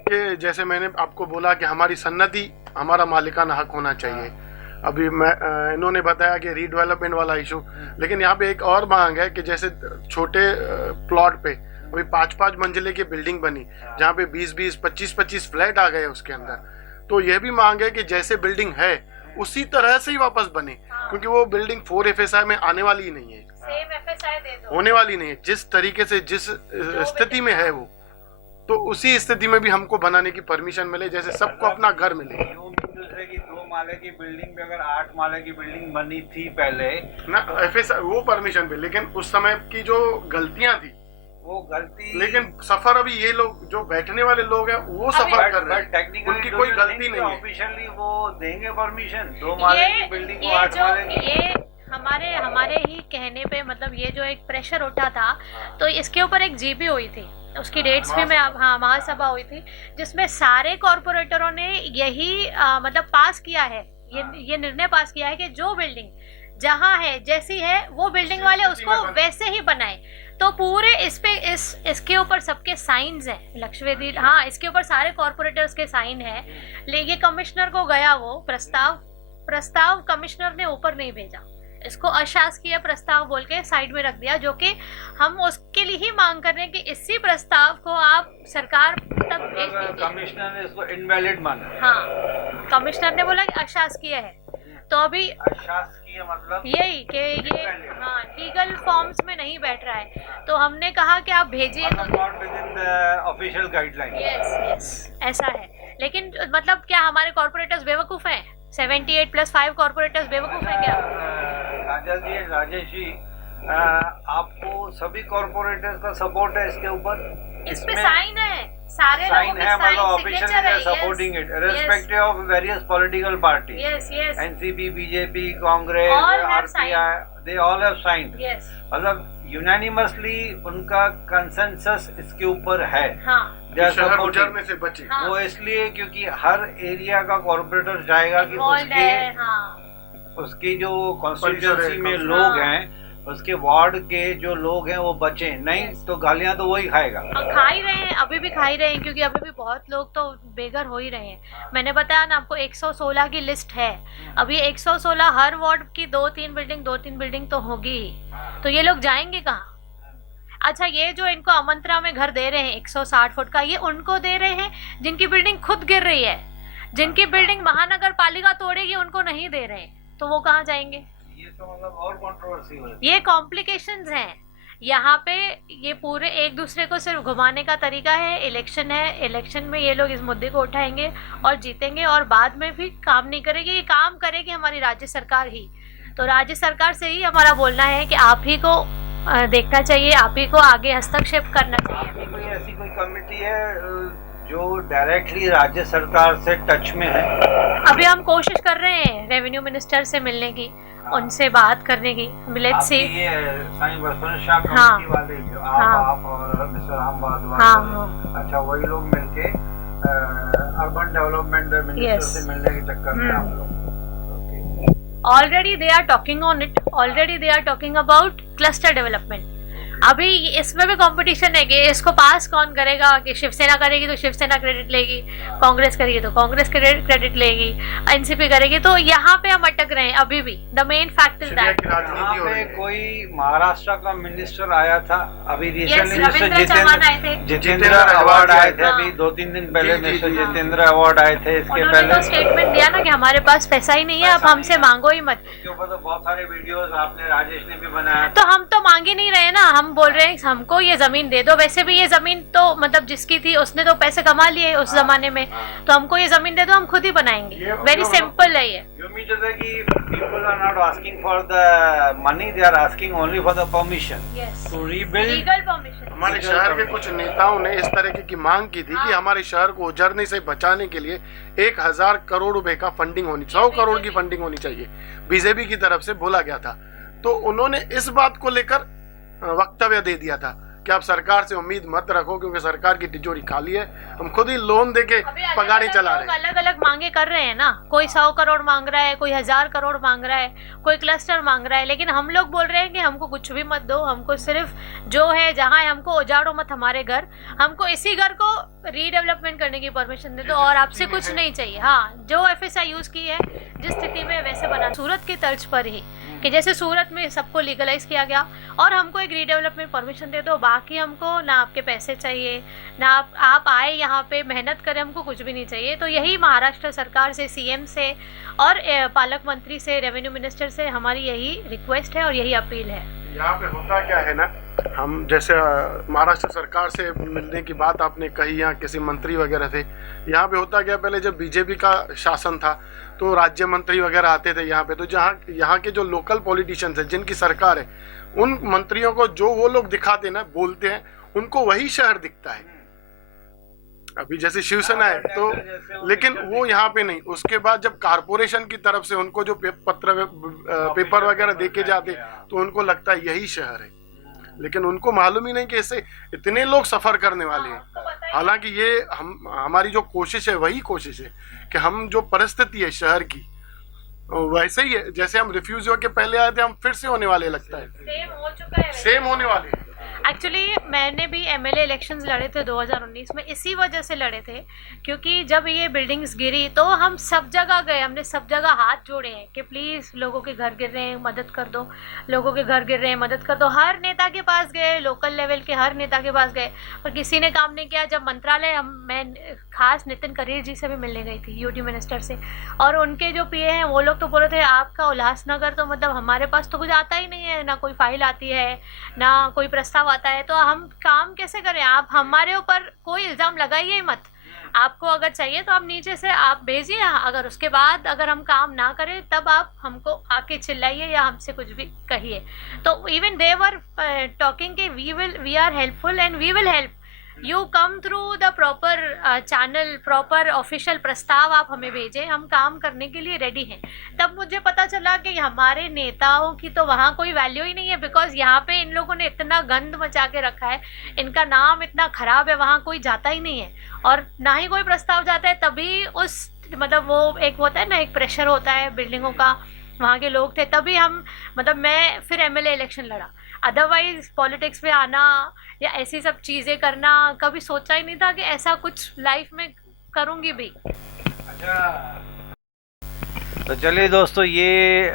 कि जैसे मैंने आपको बोला कि हमारी सन्नति, हमारा मालिकाना हक होना चाहिए। अभी इन्होंने बताया कि रीडेवलपमेंट वाला इशू, लेकिन यहाँ पे एक और मांग है कि जैसे छोटे प्लॉट पे अभी 5-5 मंजिले की बिल्डिंग बनी, जहाँ पे 20-20, 25-25 फ्लैट आ गए उसके अंदर, तो यह भी मांग है कि जैसे बिल्डिंग है उसी तरह से ही वापस बने, क्योंकि वो बिल्डिंग 4 FSI में आने वाली ही नहीं है, सेम FSI दे दो, होने वाली नहीं है। जिस तरीके से जिस स्थिति में है वो, तो उसी स्थिति में भी हमको बनाने की परमिशन मिले, जैसे सबको अपना घर मिले। दूसरे की 2 माले की बिल्डिंग पे अगर 8 माले की बिल्डिंग बनी थी पहले ना, FSI वो परमिशन भी, लेकिन उस समय की जो गलतियां थी वो गलती, लेकिन सफर अभी ये लोग जो बैठने वाले लोग हैं वो सफर कर रहे हैं, टेक्निकली उनकी कोई गलती नहीं है। ऑफिशियली वो देंगे परमिशन 2 माले की बिल्डिंग को 8 माले की। ये हमारे ही कहने पे, मतलब ये जो एक प्रेशर उठा था, तो इसके ऊपर एक जीबी हुई थी, उसकी डेट्स भी मैं, हाँ, महासभा हुई थी, जिसमें सारे कॉरपोरेटरों ने यही मतलब पास किया है, ये निर्णय पास किया है कि जो बिल्डिंग जहाँ है जैसी है वो बिल्डिंग वाले उसको वैसे ही बनाए। तो पूरे इसके ऊपर सबके साइन्स हैं, लक्षवेदी, हाँ, इसके ऊपर सारे कॉरपोरेटर्स के साइन है। लेकिन कमिश्नर को गया वो प्रस्ताव कमिश्नर ने ऊपर नहीं भेजा, इसको अशासकीय प्रस्ताव बोल के साइड में रख दिया, जो कि हम उसके लिए ही मांग कर रहे हैं कि इसी प्रस्ताव को आप सरकार तक भेज दीजिए। कमिश्नर ने इसको इनवैलिड माना। हाँ, कमिश्नर ने बोला कि अशासकीय है, तो अभी अशासकीय मतलब यही कि ये, हाँ, लीगल फॉर्म्स में नहीं बैठ रहा है, तो हमने कहा कि आप भेजिए। Not with in the official guideline. Yes, ऐसा है। लेकिन मतलब क्या हमारे कॉर्पोरेटर्स बेवकूफ हैं? 78 + 5 कॉर्पोरेटर्स बेवकूफ हैं क्या? काजल जी, राजेश जी, आपको सभी कॉर्पोरेटर्स का सपोर्ट है इसके ऊपर? इस पे साइन है, सारे लोगों के है, मतलब साइन, ऑफिशियल सिग्नेचर है, supporting it irrespective of various political party, yes, yes, NCP, BJP, Congress, All have RPI, they all have signed. Yes, मतलब यूनानिमसली उनका कंसेंसस इसके ऊपर है। हाँ, They are शहर supporting। उजड़ने से बचे। हाँ। वो इसलिए क्योंकि हर एरिया का कॉर्पोरेटर चाहेगा कि involved है, हाँ, उसकी जो कॉन्स्टिट्यूएंसी में हाँ। लोग हैं, उसके वार्ड के जो लोग हैं वो बचे नहीं, तो गालियां तो वही खाएगा। खा ही रहे हैं, अभी भी खा ही रहे हैं, क्योंकि अभी भी बहुत लोग तो बेघर हो ही रहे हैं। मैंने बताया ना आपको, 116 की लिस्ट है, अभी 116, हर वार्ड की 2-3 बिल्डिंग तो होगी ही, तो ये लोग जाएंगे कहाँ? अच्छा, ये जो इनको अमंत्रा में घर दे रहे हैं 160 फुट का, ये उनको दे रहे हैं जिनकी बिल्डिंग खुद गिर रही है, जिनकी बिल्डिंग महानगर पालिका तोड़ेगी उनको नहीं दे रहे हैं, तो वो कहाँ जाएंगे? ये इसका मतलब और कंट्रोवर्सी हो ये कॉम्प्लिकेशंस हैं यहाँ पे। ये पूरे एक दूसरे को सिर्फ घुमाने का तरीका है। इलेक्शन में ये लोग इस मुद्दे को उठाएंगे और जीतेंगे, और बाद में भी काम नहीं करेंगे। ये काम करेगी हमारी राज्य सरकार ही। तो राज्य सरकार से ही हमारा बोलना है कि आप ही को देखना चाहिए, आप ही को आगे हस्तक्षेप करना चाहिए। कोई ऐसी कोई कमेटी है जो डायरेक्टली राज्य सरकार से टच में है? अभी हम कोशिश कर रहे हैं रेवेन्यू मिनिस्टर से मिलने की, उनसे बात करने की। Let's see. ये साईं बसवंत शाह हाँ। कमेटी वाले जो हाँ। आप और मिस्टर राम वाधवा, हाँ। अच्छा वही लोग मिलके अर्बन डेवलपमेंट मिनिस्टर से मिलने के चक्कर में आप लोग already they are talking on it. Already they are talking about cluster development. अभी इसमें भी कंपटीशन है कि इसको पास कौन करेगा। कि शिवसेना करेगी तो शिवसेना क्रेडिट लेगी, कांग्रेस करेगी तो कांग्रेस क्रेडिट लेगी, एनसीपी करेगी। तो यहाँ पे हम अटक रहे हैं अभी भी। The main fact is that यहाँ पे कोई महाराष्ट्र का मिनिस्टर आया था अभी रिसेंटली, रविंद्र चौहान आए थे। जितेंद्र अवार्ड आए थे हाँ। अभी 2-3 दिन पहले मिस्टर जितेंद्र अवार्ड आए थे। इसके उन्होंने पहले तो स्टेटमेंट दिया ना कि हमारे पास पैसा ही नहीं है, अब हमसे मांगो ही मत। उसके ऊपर तो बहुत सारे वीडियोस आपने, राजेश ने भी बनाया। तो हम तो मांग ही नहीं रहे ना। हम बोल रहे हैं हमको ये जमीन दे दो। वैसे भी ये जमीन तो मतलब जिसकी थी उसने तो पैसे कमा लिए उस जमाने में, तो हमको ये जमीन दे दो, हम खुद ही बनाएंगे। वेरी सिंपल है ये। You mean to say कि people are not asking for the money, they are asking only for the permission to rebuild. Legal permission. हमारे शहर के कुछ नेताओं ने इस तरह की मांग की थी कि हमारे शहर को उजड़ने से बचाने के लिए 1000 करोड़ रुपए का फंडिंग होनी, 100 करोड़ की फंडिंग होनी चाहिए, बीजेपी की तरफ से बोला गया था। तो उन्होंने इस बात को लेकर वक्तव्य दे दिया था कि आप सरकार से उम्मीद मत रखो क्योंकि सरकार की तिजोरी खाली है, हम खुद ही लोन देके पगाड़ी चला रहे हैं। अलग अलग मांगे कर रहे हैं ना। कोई 100 करोड़ मांग रहा है, कोई 1000 करोड़ मांग रहा है, कोई क्लस्टर मांग रहा है। लेकिन हम लोग बोल रहे हैं कि हमको कुछ भी मत दो, हमको सिर्फ जो है जहाँ है हमको उजाड़ो मत हमारे घर, हमको इसी घर को रीडेवलपमेंट करने की परमिशन दे दो और आपसे कुछ नहीं चाहिए। हाँ, जो FSI यूज की है जिस स्थिति में वैसे बना, सूरत की तर्ज पर ही कि जैसे सूरत में सबको लीगलाइज किया गया और हमको एक रीडेवलपमेंट परमिशन दे दो। बाकी हमको ना आपके पैसे चाहिए, ना आप आए यहाँ पे मेहनत करें, हमको कुछ भी नहीं चाहिए। तो यही महाराष्ट्र सरकार से, CM से और पालक मंत्री से, रेवेन्यू मिनिस्टर से हमारी यही रिक्वेस्ट है और यही अपील है। यहाँ पे होता क्या है ना, हम जैसे महाराष्ट्र सरकार से मिलने की बात आपने कही, यहाँ किसी मंत्री वगैरह थे। यहाँ पे होता क्या, पहले जब बीजेपी का शासन था तो राज्य मंत्री वगैरह आते थे यहाँ पे। तो यहाँ के जो लोकल पॉलिटिशियंस हैं जिनकी सरकार है, उन मंत्रियों को जो वो लोग दिखाते ना, बोलते हैं, उनको वही शहर दिखता है। अभी जैसे शिवसेना है तो, लेकिन वो यहाँ पे नहीं। उसके बाद जब कारपोरेशन की तरफ से उनको जो पेपर वगैरह देके जाते तो उनको लगता है यही शहर है, लेकिन उनको मालूम ही नहीं कि इससे इतने लोग सफर करने वाले हैं। हालांकि ये हमारी जो कोशिश है वही कोशिश है कि हम जो परिस्थिति है शहर की वैसे ही है जैसे हम रिफ्यूज होके पहले आए थे, हम फिर से होने वाले लगता है, सेम हो चुका है, सेम होने वाले हैं। एक्चुअली मैंने भी MLA इलेक्शंस लड़े थे 2019 में, इसी वजह से लड़े थे क्योंकि जब ये बिल्डिंग्स गिरी तो हम सब जगह गए, हमने सब जगह हाथ जोड़े हैं कि प्लीज़ लोगों के घर गिर रहे हैं मदद कर दो, लोगों के घर गिर रहे हैं मदद कर दो। हर नेता के पास गए, लोकल लेवल के हर नेता के पास गए और किसी ने काम नहीं किया। जब मंत्रालय, मैं खास नितिन करीर जी से भी मिलने गई थी, UT मिनिस्टर से, और उनके जो PA हैं वो लोग तो बोल रहे थे आपका उल्लासनगर तो मतलब हमारे पास तो कुछ आता ही नहीं है, ना कोई फाइल आती है, ना कोई प्रस्ताव आता है, तो हम काम कैसे करें। आप हमारे ऊपर कोई इल्ज़ाम लगाइए ही मत। आपको अगर चाहिए तो आप नीचे से आप भेजिए, अगर उसके बाद अगर हम काम ना करें तब आप हमको आके चिल्लाइए या हमसे कुछ भी कहिए। तो इवन दे वर टॉकिंग कि we are helpful and we will help you, come through the proper channel, proper official प्रस्ताव आप हमें भेजें, हम काम करने के लिए रेडी हैं। तब मुझे पता चला कि हमारे नेताओं की तो वहाँ कोई वैल्यू ही नहीं है, बिकॉज यहाँ पे इन लोगों ने इतना गंद मचा के रखा है, इनका नाम इतना खराब है, वहाँ कोई जाता ही नहीं है और ना ही कोई प्रस्ताव जाता है। तभी उस मतलब वो एक होता है ना, एक प्रेशर होता है बिल्डिंगों का, वहाँ के लोग थे, तभी हम मतलब मैं फिर MLA इलेक्शन लड़ा। अदरवाइज पॉलिटिक्स में आना या ऐसी सब चीज़ें करना कभी सोचा ही नहीं था कि ऐसा कुछ लाइफ में करूँगी भी। अच्छा, तो चलिए दोस्तों, ये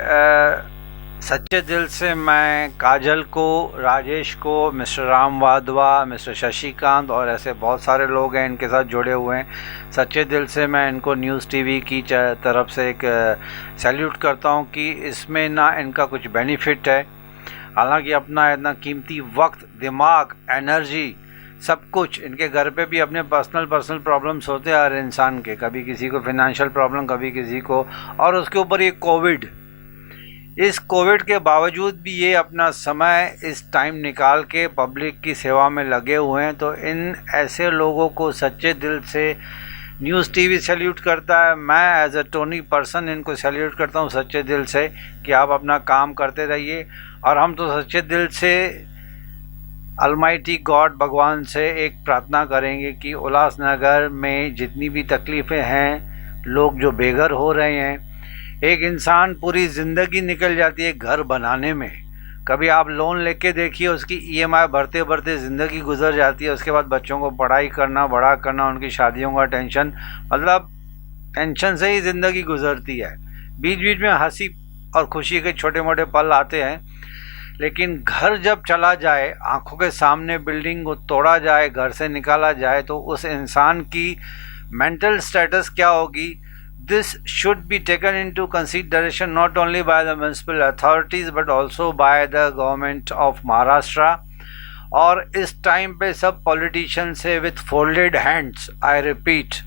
सच्चे दिल से मैं काजल को, राजेश को, मिस्टर राम वाधवा, मिस्टर शशिकांत और ऐसे बहुत सारे लोग हैं इनके साथ जुड़े हुए हैं। सच्चे दिल से मैं इनको न्यूज़ टीवी की तरफ से एक सैल्यूट करता हूं कि इसमें ना इनका कुछ बेनिफिट है, हालांकि अपना इतना कीमती वक्त, दिमाग, एनर्जी, सब कुछ, इनके घर पे भी अपने पर्सनल प्रॉब्लम्स होते हैं हर इंसान के, कभी किसी को फिनेंशियल प्रॉब्लम, कभी किसी को, और उसके ऊपर ये कोविड, इस कोविड के बावजूद भी ये अपना समय इस टाइम निकाल के पब्लिक की सेवा में लगे हुए हैं। तो इन ऐसे लोगों को सच्चे दिल से न्यूज़ टीवी सैल्यूट करता है। मैं एज अ टोनी पर्सन इनको सैल्यूट करता हूँ सच्चे दिल से कि आप अपना काम करते रहिए। और हम तो सच्चे दिल से अलमाइटी गॉड, भगवान से एक प्रार्थना करेंगे कि उल्लासनगर में जितनी भी तकलीफ़ें हैं, लोग जो बेघर हो रहे हैं, एक इंसान पूरी ज़िंदगी निकल जाती है घर बनाने में। कभी आप लोन लेके देखिए, उसकी ईएमआई भरते भरते ज़िंदगी गुजर जाती है। उसके बाद बच्चों को पढ़ाई करना, बड़ा करना, उनकी शादियों का टेंशन, मतलब टेंशन से ही ज़िंदगी गुजरती है। बीच बीच में हंसी और खुशी के छोटे मोटे पल आते हैं, लेकिन घर जब चला जाए, आंखों के सामने बिल्डिंग को तोड़ा जाए, घर से निकाला जाए, तो उस इंसान की मेंटल स्टेटस क्या होगी। This should be taken into consideration not only by the municipal authorities but also by the government of Maharashtra. और इस टाइम पे सब politicians से with folded hands, I repeat,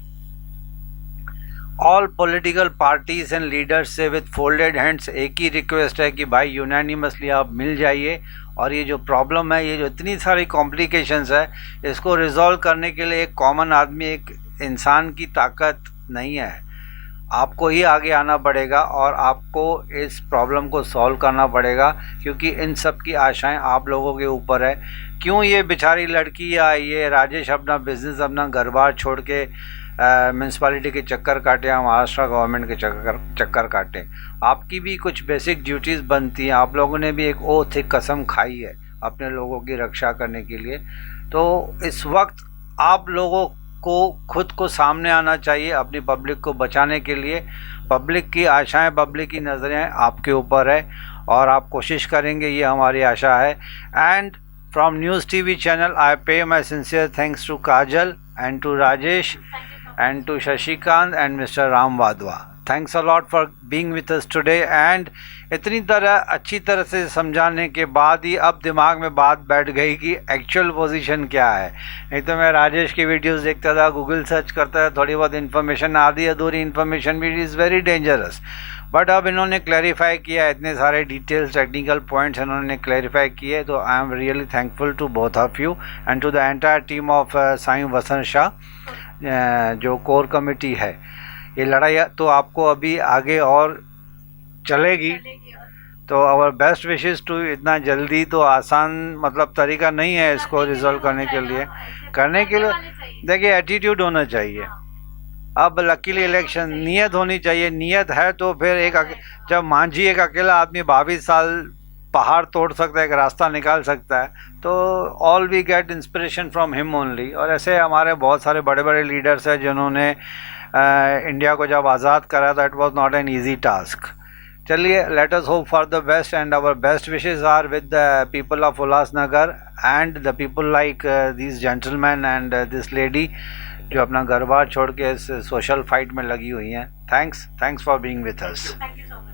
all political parties and leaders से with folded hands एक ही request है कि भाई यूनानिमसली आप मिल जाइए और ये जो प्रॉब्लम है, ये जो इतनी सारी कॉम्प्लिकेशंस है, इसको रिजॉल्व करने के लिए एक कॉमन आदमी, एक इंसान की ताकत नहीं है। आपको ही आगे आना पड़ेगा और आपको इस प्रॉब्लम को सॉल्व करना पड़ेगा, क्योंकि इन सब की आशाएं आप लोगों के ऊपर है। क्यों ये बेचारी लड़की या ये राजेश अपना बिजनेस, अपना घर बार छोड़ के म्यूनसिपालिटी के चक्कर काटे या महाराष्ट्र गवर्नमेंट के चक्कर काटे। आपकी भी कुछ बेसिक ड्यूटीज़ बनती हैं। आप लोगों ने भी एक ओथ, एक कसम खाई है अपने लोगों की रक्षा करने के लिए। तो इस वक्त आप लोगों को खुद को सामने आना चाहिए अपनी पब्लिक को बचाने के लिए। पब्लिक की आशाएं, पब्लिक की नज़रें आपके ऊपर है और आप कोशिश करेंगे, ये हमारी आशा है। And from news TV channel I pay my sincere thanks to Kajal and to Rajesh and to Shashikant and mister Ram Wadhwa. Thanks a lot for being with us today. And इतनी अच्छी तरह से समझाने के बाद ही अब दिमाग में बात बैठ गई कि एक्चुअल पोजीशन क्या है। नहीं तो मैं राजेश की वीडियोस देखता था, गूगल सर्च करता था, थोड़ी बहुत इन्फॉर्मेशन, आधी अधूरी इन्फॉर्मेशन भी इज़ वेरी डेंजरस। बट अब इन्होंने क्लैरिफाई किया, इतने सारे डिटेल्स, टेक्निकल पॉइंट्स इन्होंने क्लैरिफाई किए। तो I am really thankful to both of you and to the entire team of Sai Vasant Shah, जो कोर कमेटी है। ये लड़ाई तो आपको अभी आगे और चलेगी, तो आवर बेस्ट विशेस टू। इतना जल्दी तो आसान मतलब तरीका नहीं है इसको रिजॉल्व करने के लिए। देखिए एटीट्यूड होना चाहिए। अब लकीली इलेक्शन, नियत होनी चाहिए। नियत है तो फिर जब मांझी एक अकेला आदमी 22 साल पहाड़ तोड़ सकता है, एक रास्ता निकाल सकता है, तो all we get inspiration from him only. और ऐसे हमारे बहुत सारे बड़े बड़े लीडर्स हैं जिन्होंने इंडिया को जब आज़ाद करा था, it was not an easy task. चलिए, let us hope for the best and our best wishes are with the people of Ulhasnagar and the people like this gentleman and this lady जो अपना घर बार छोड़ के इस सोशल फाइट में लगी हुई हैं। Thanks for being with us. Thank you so much.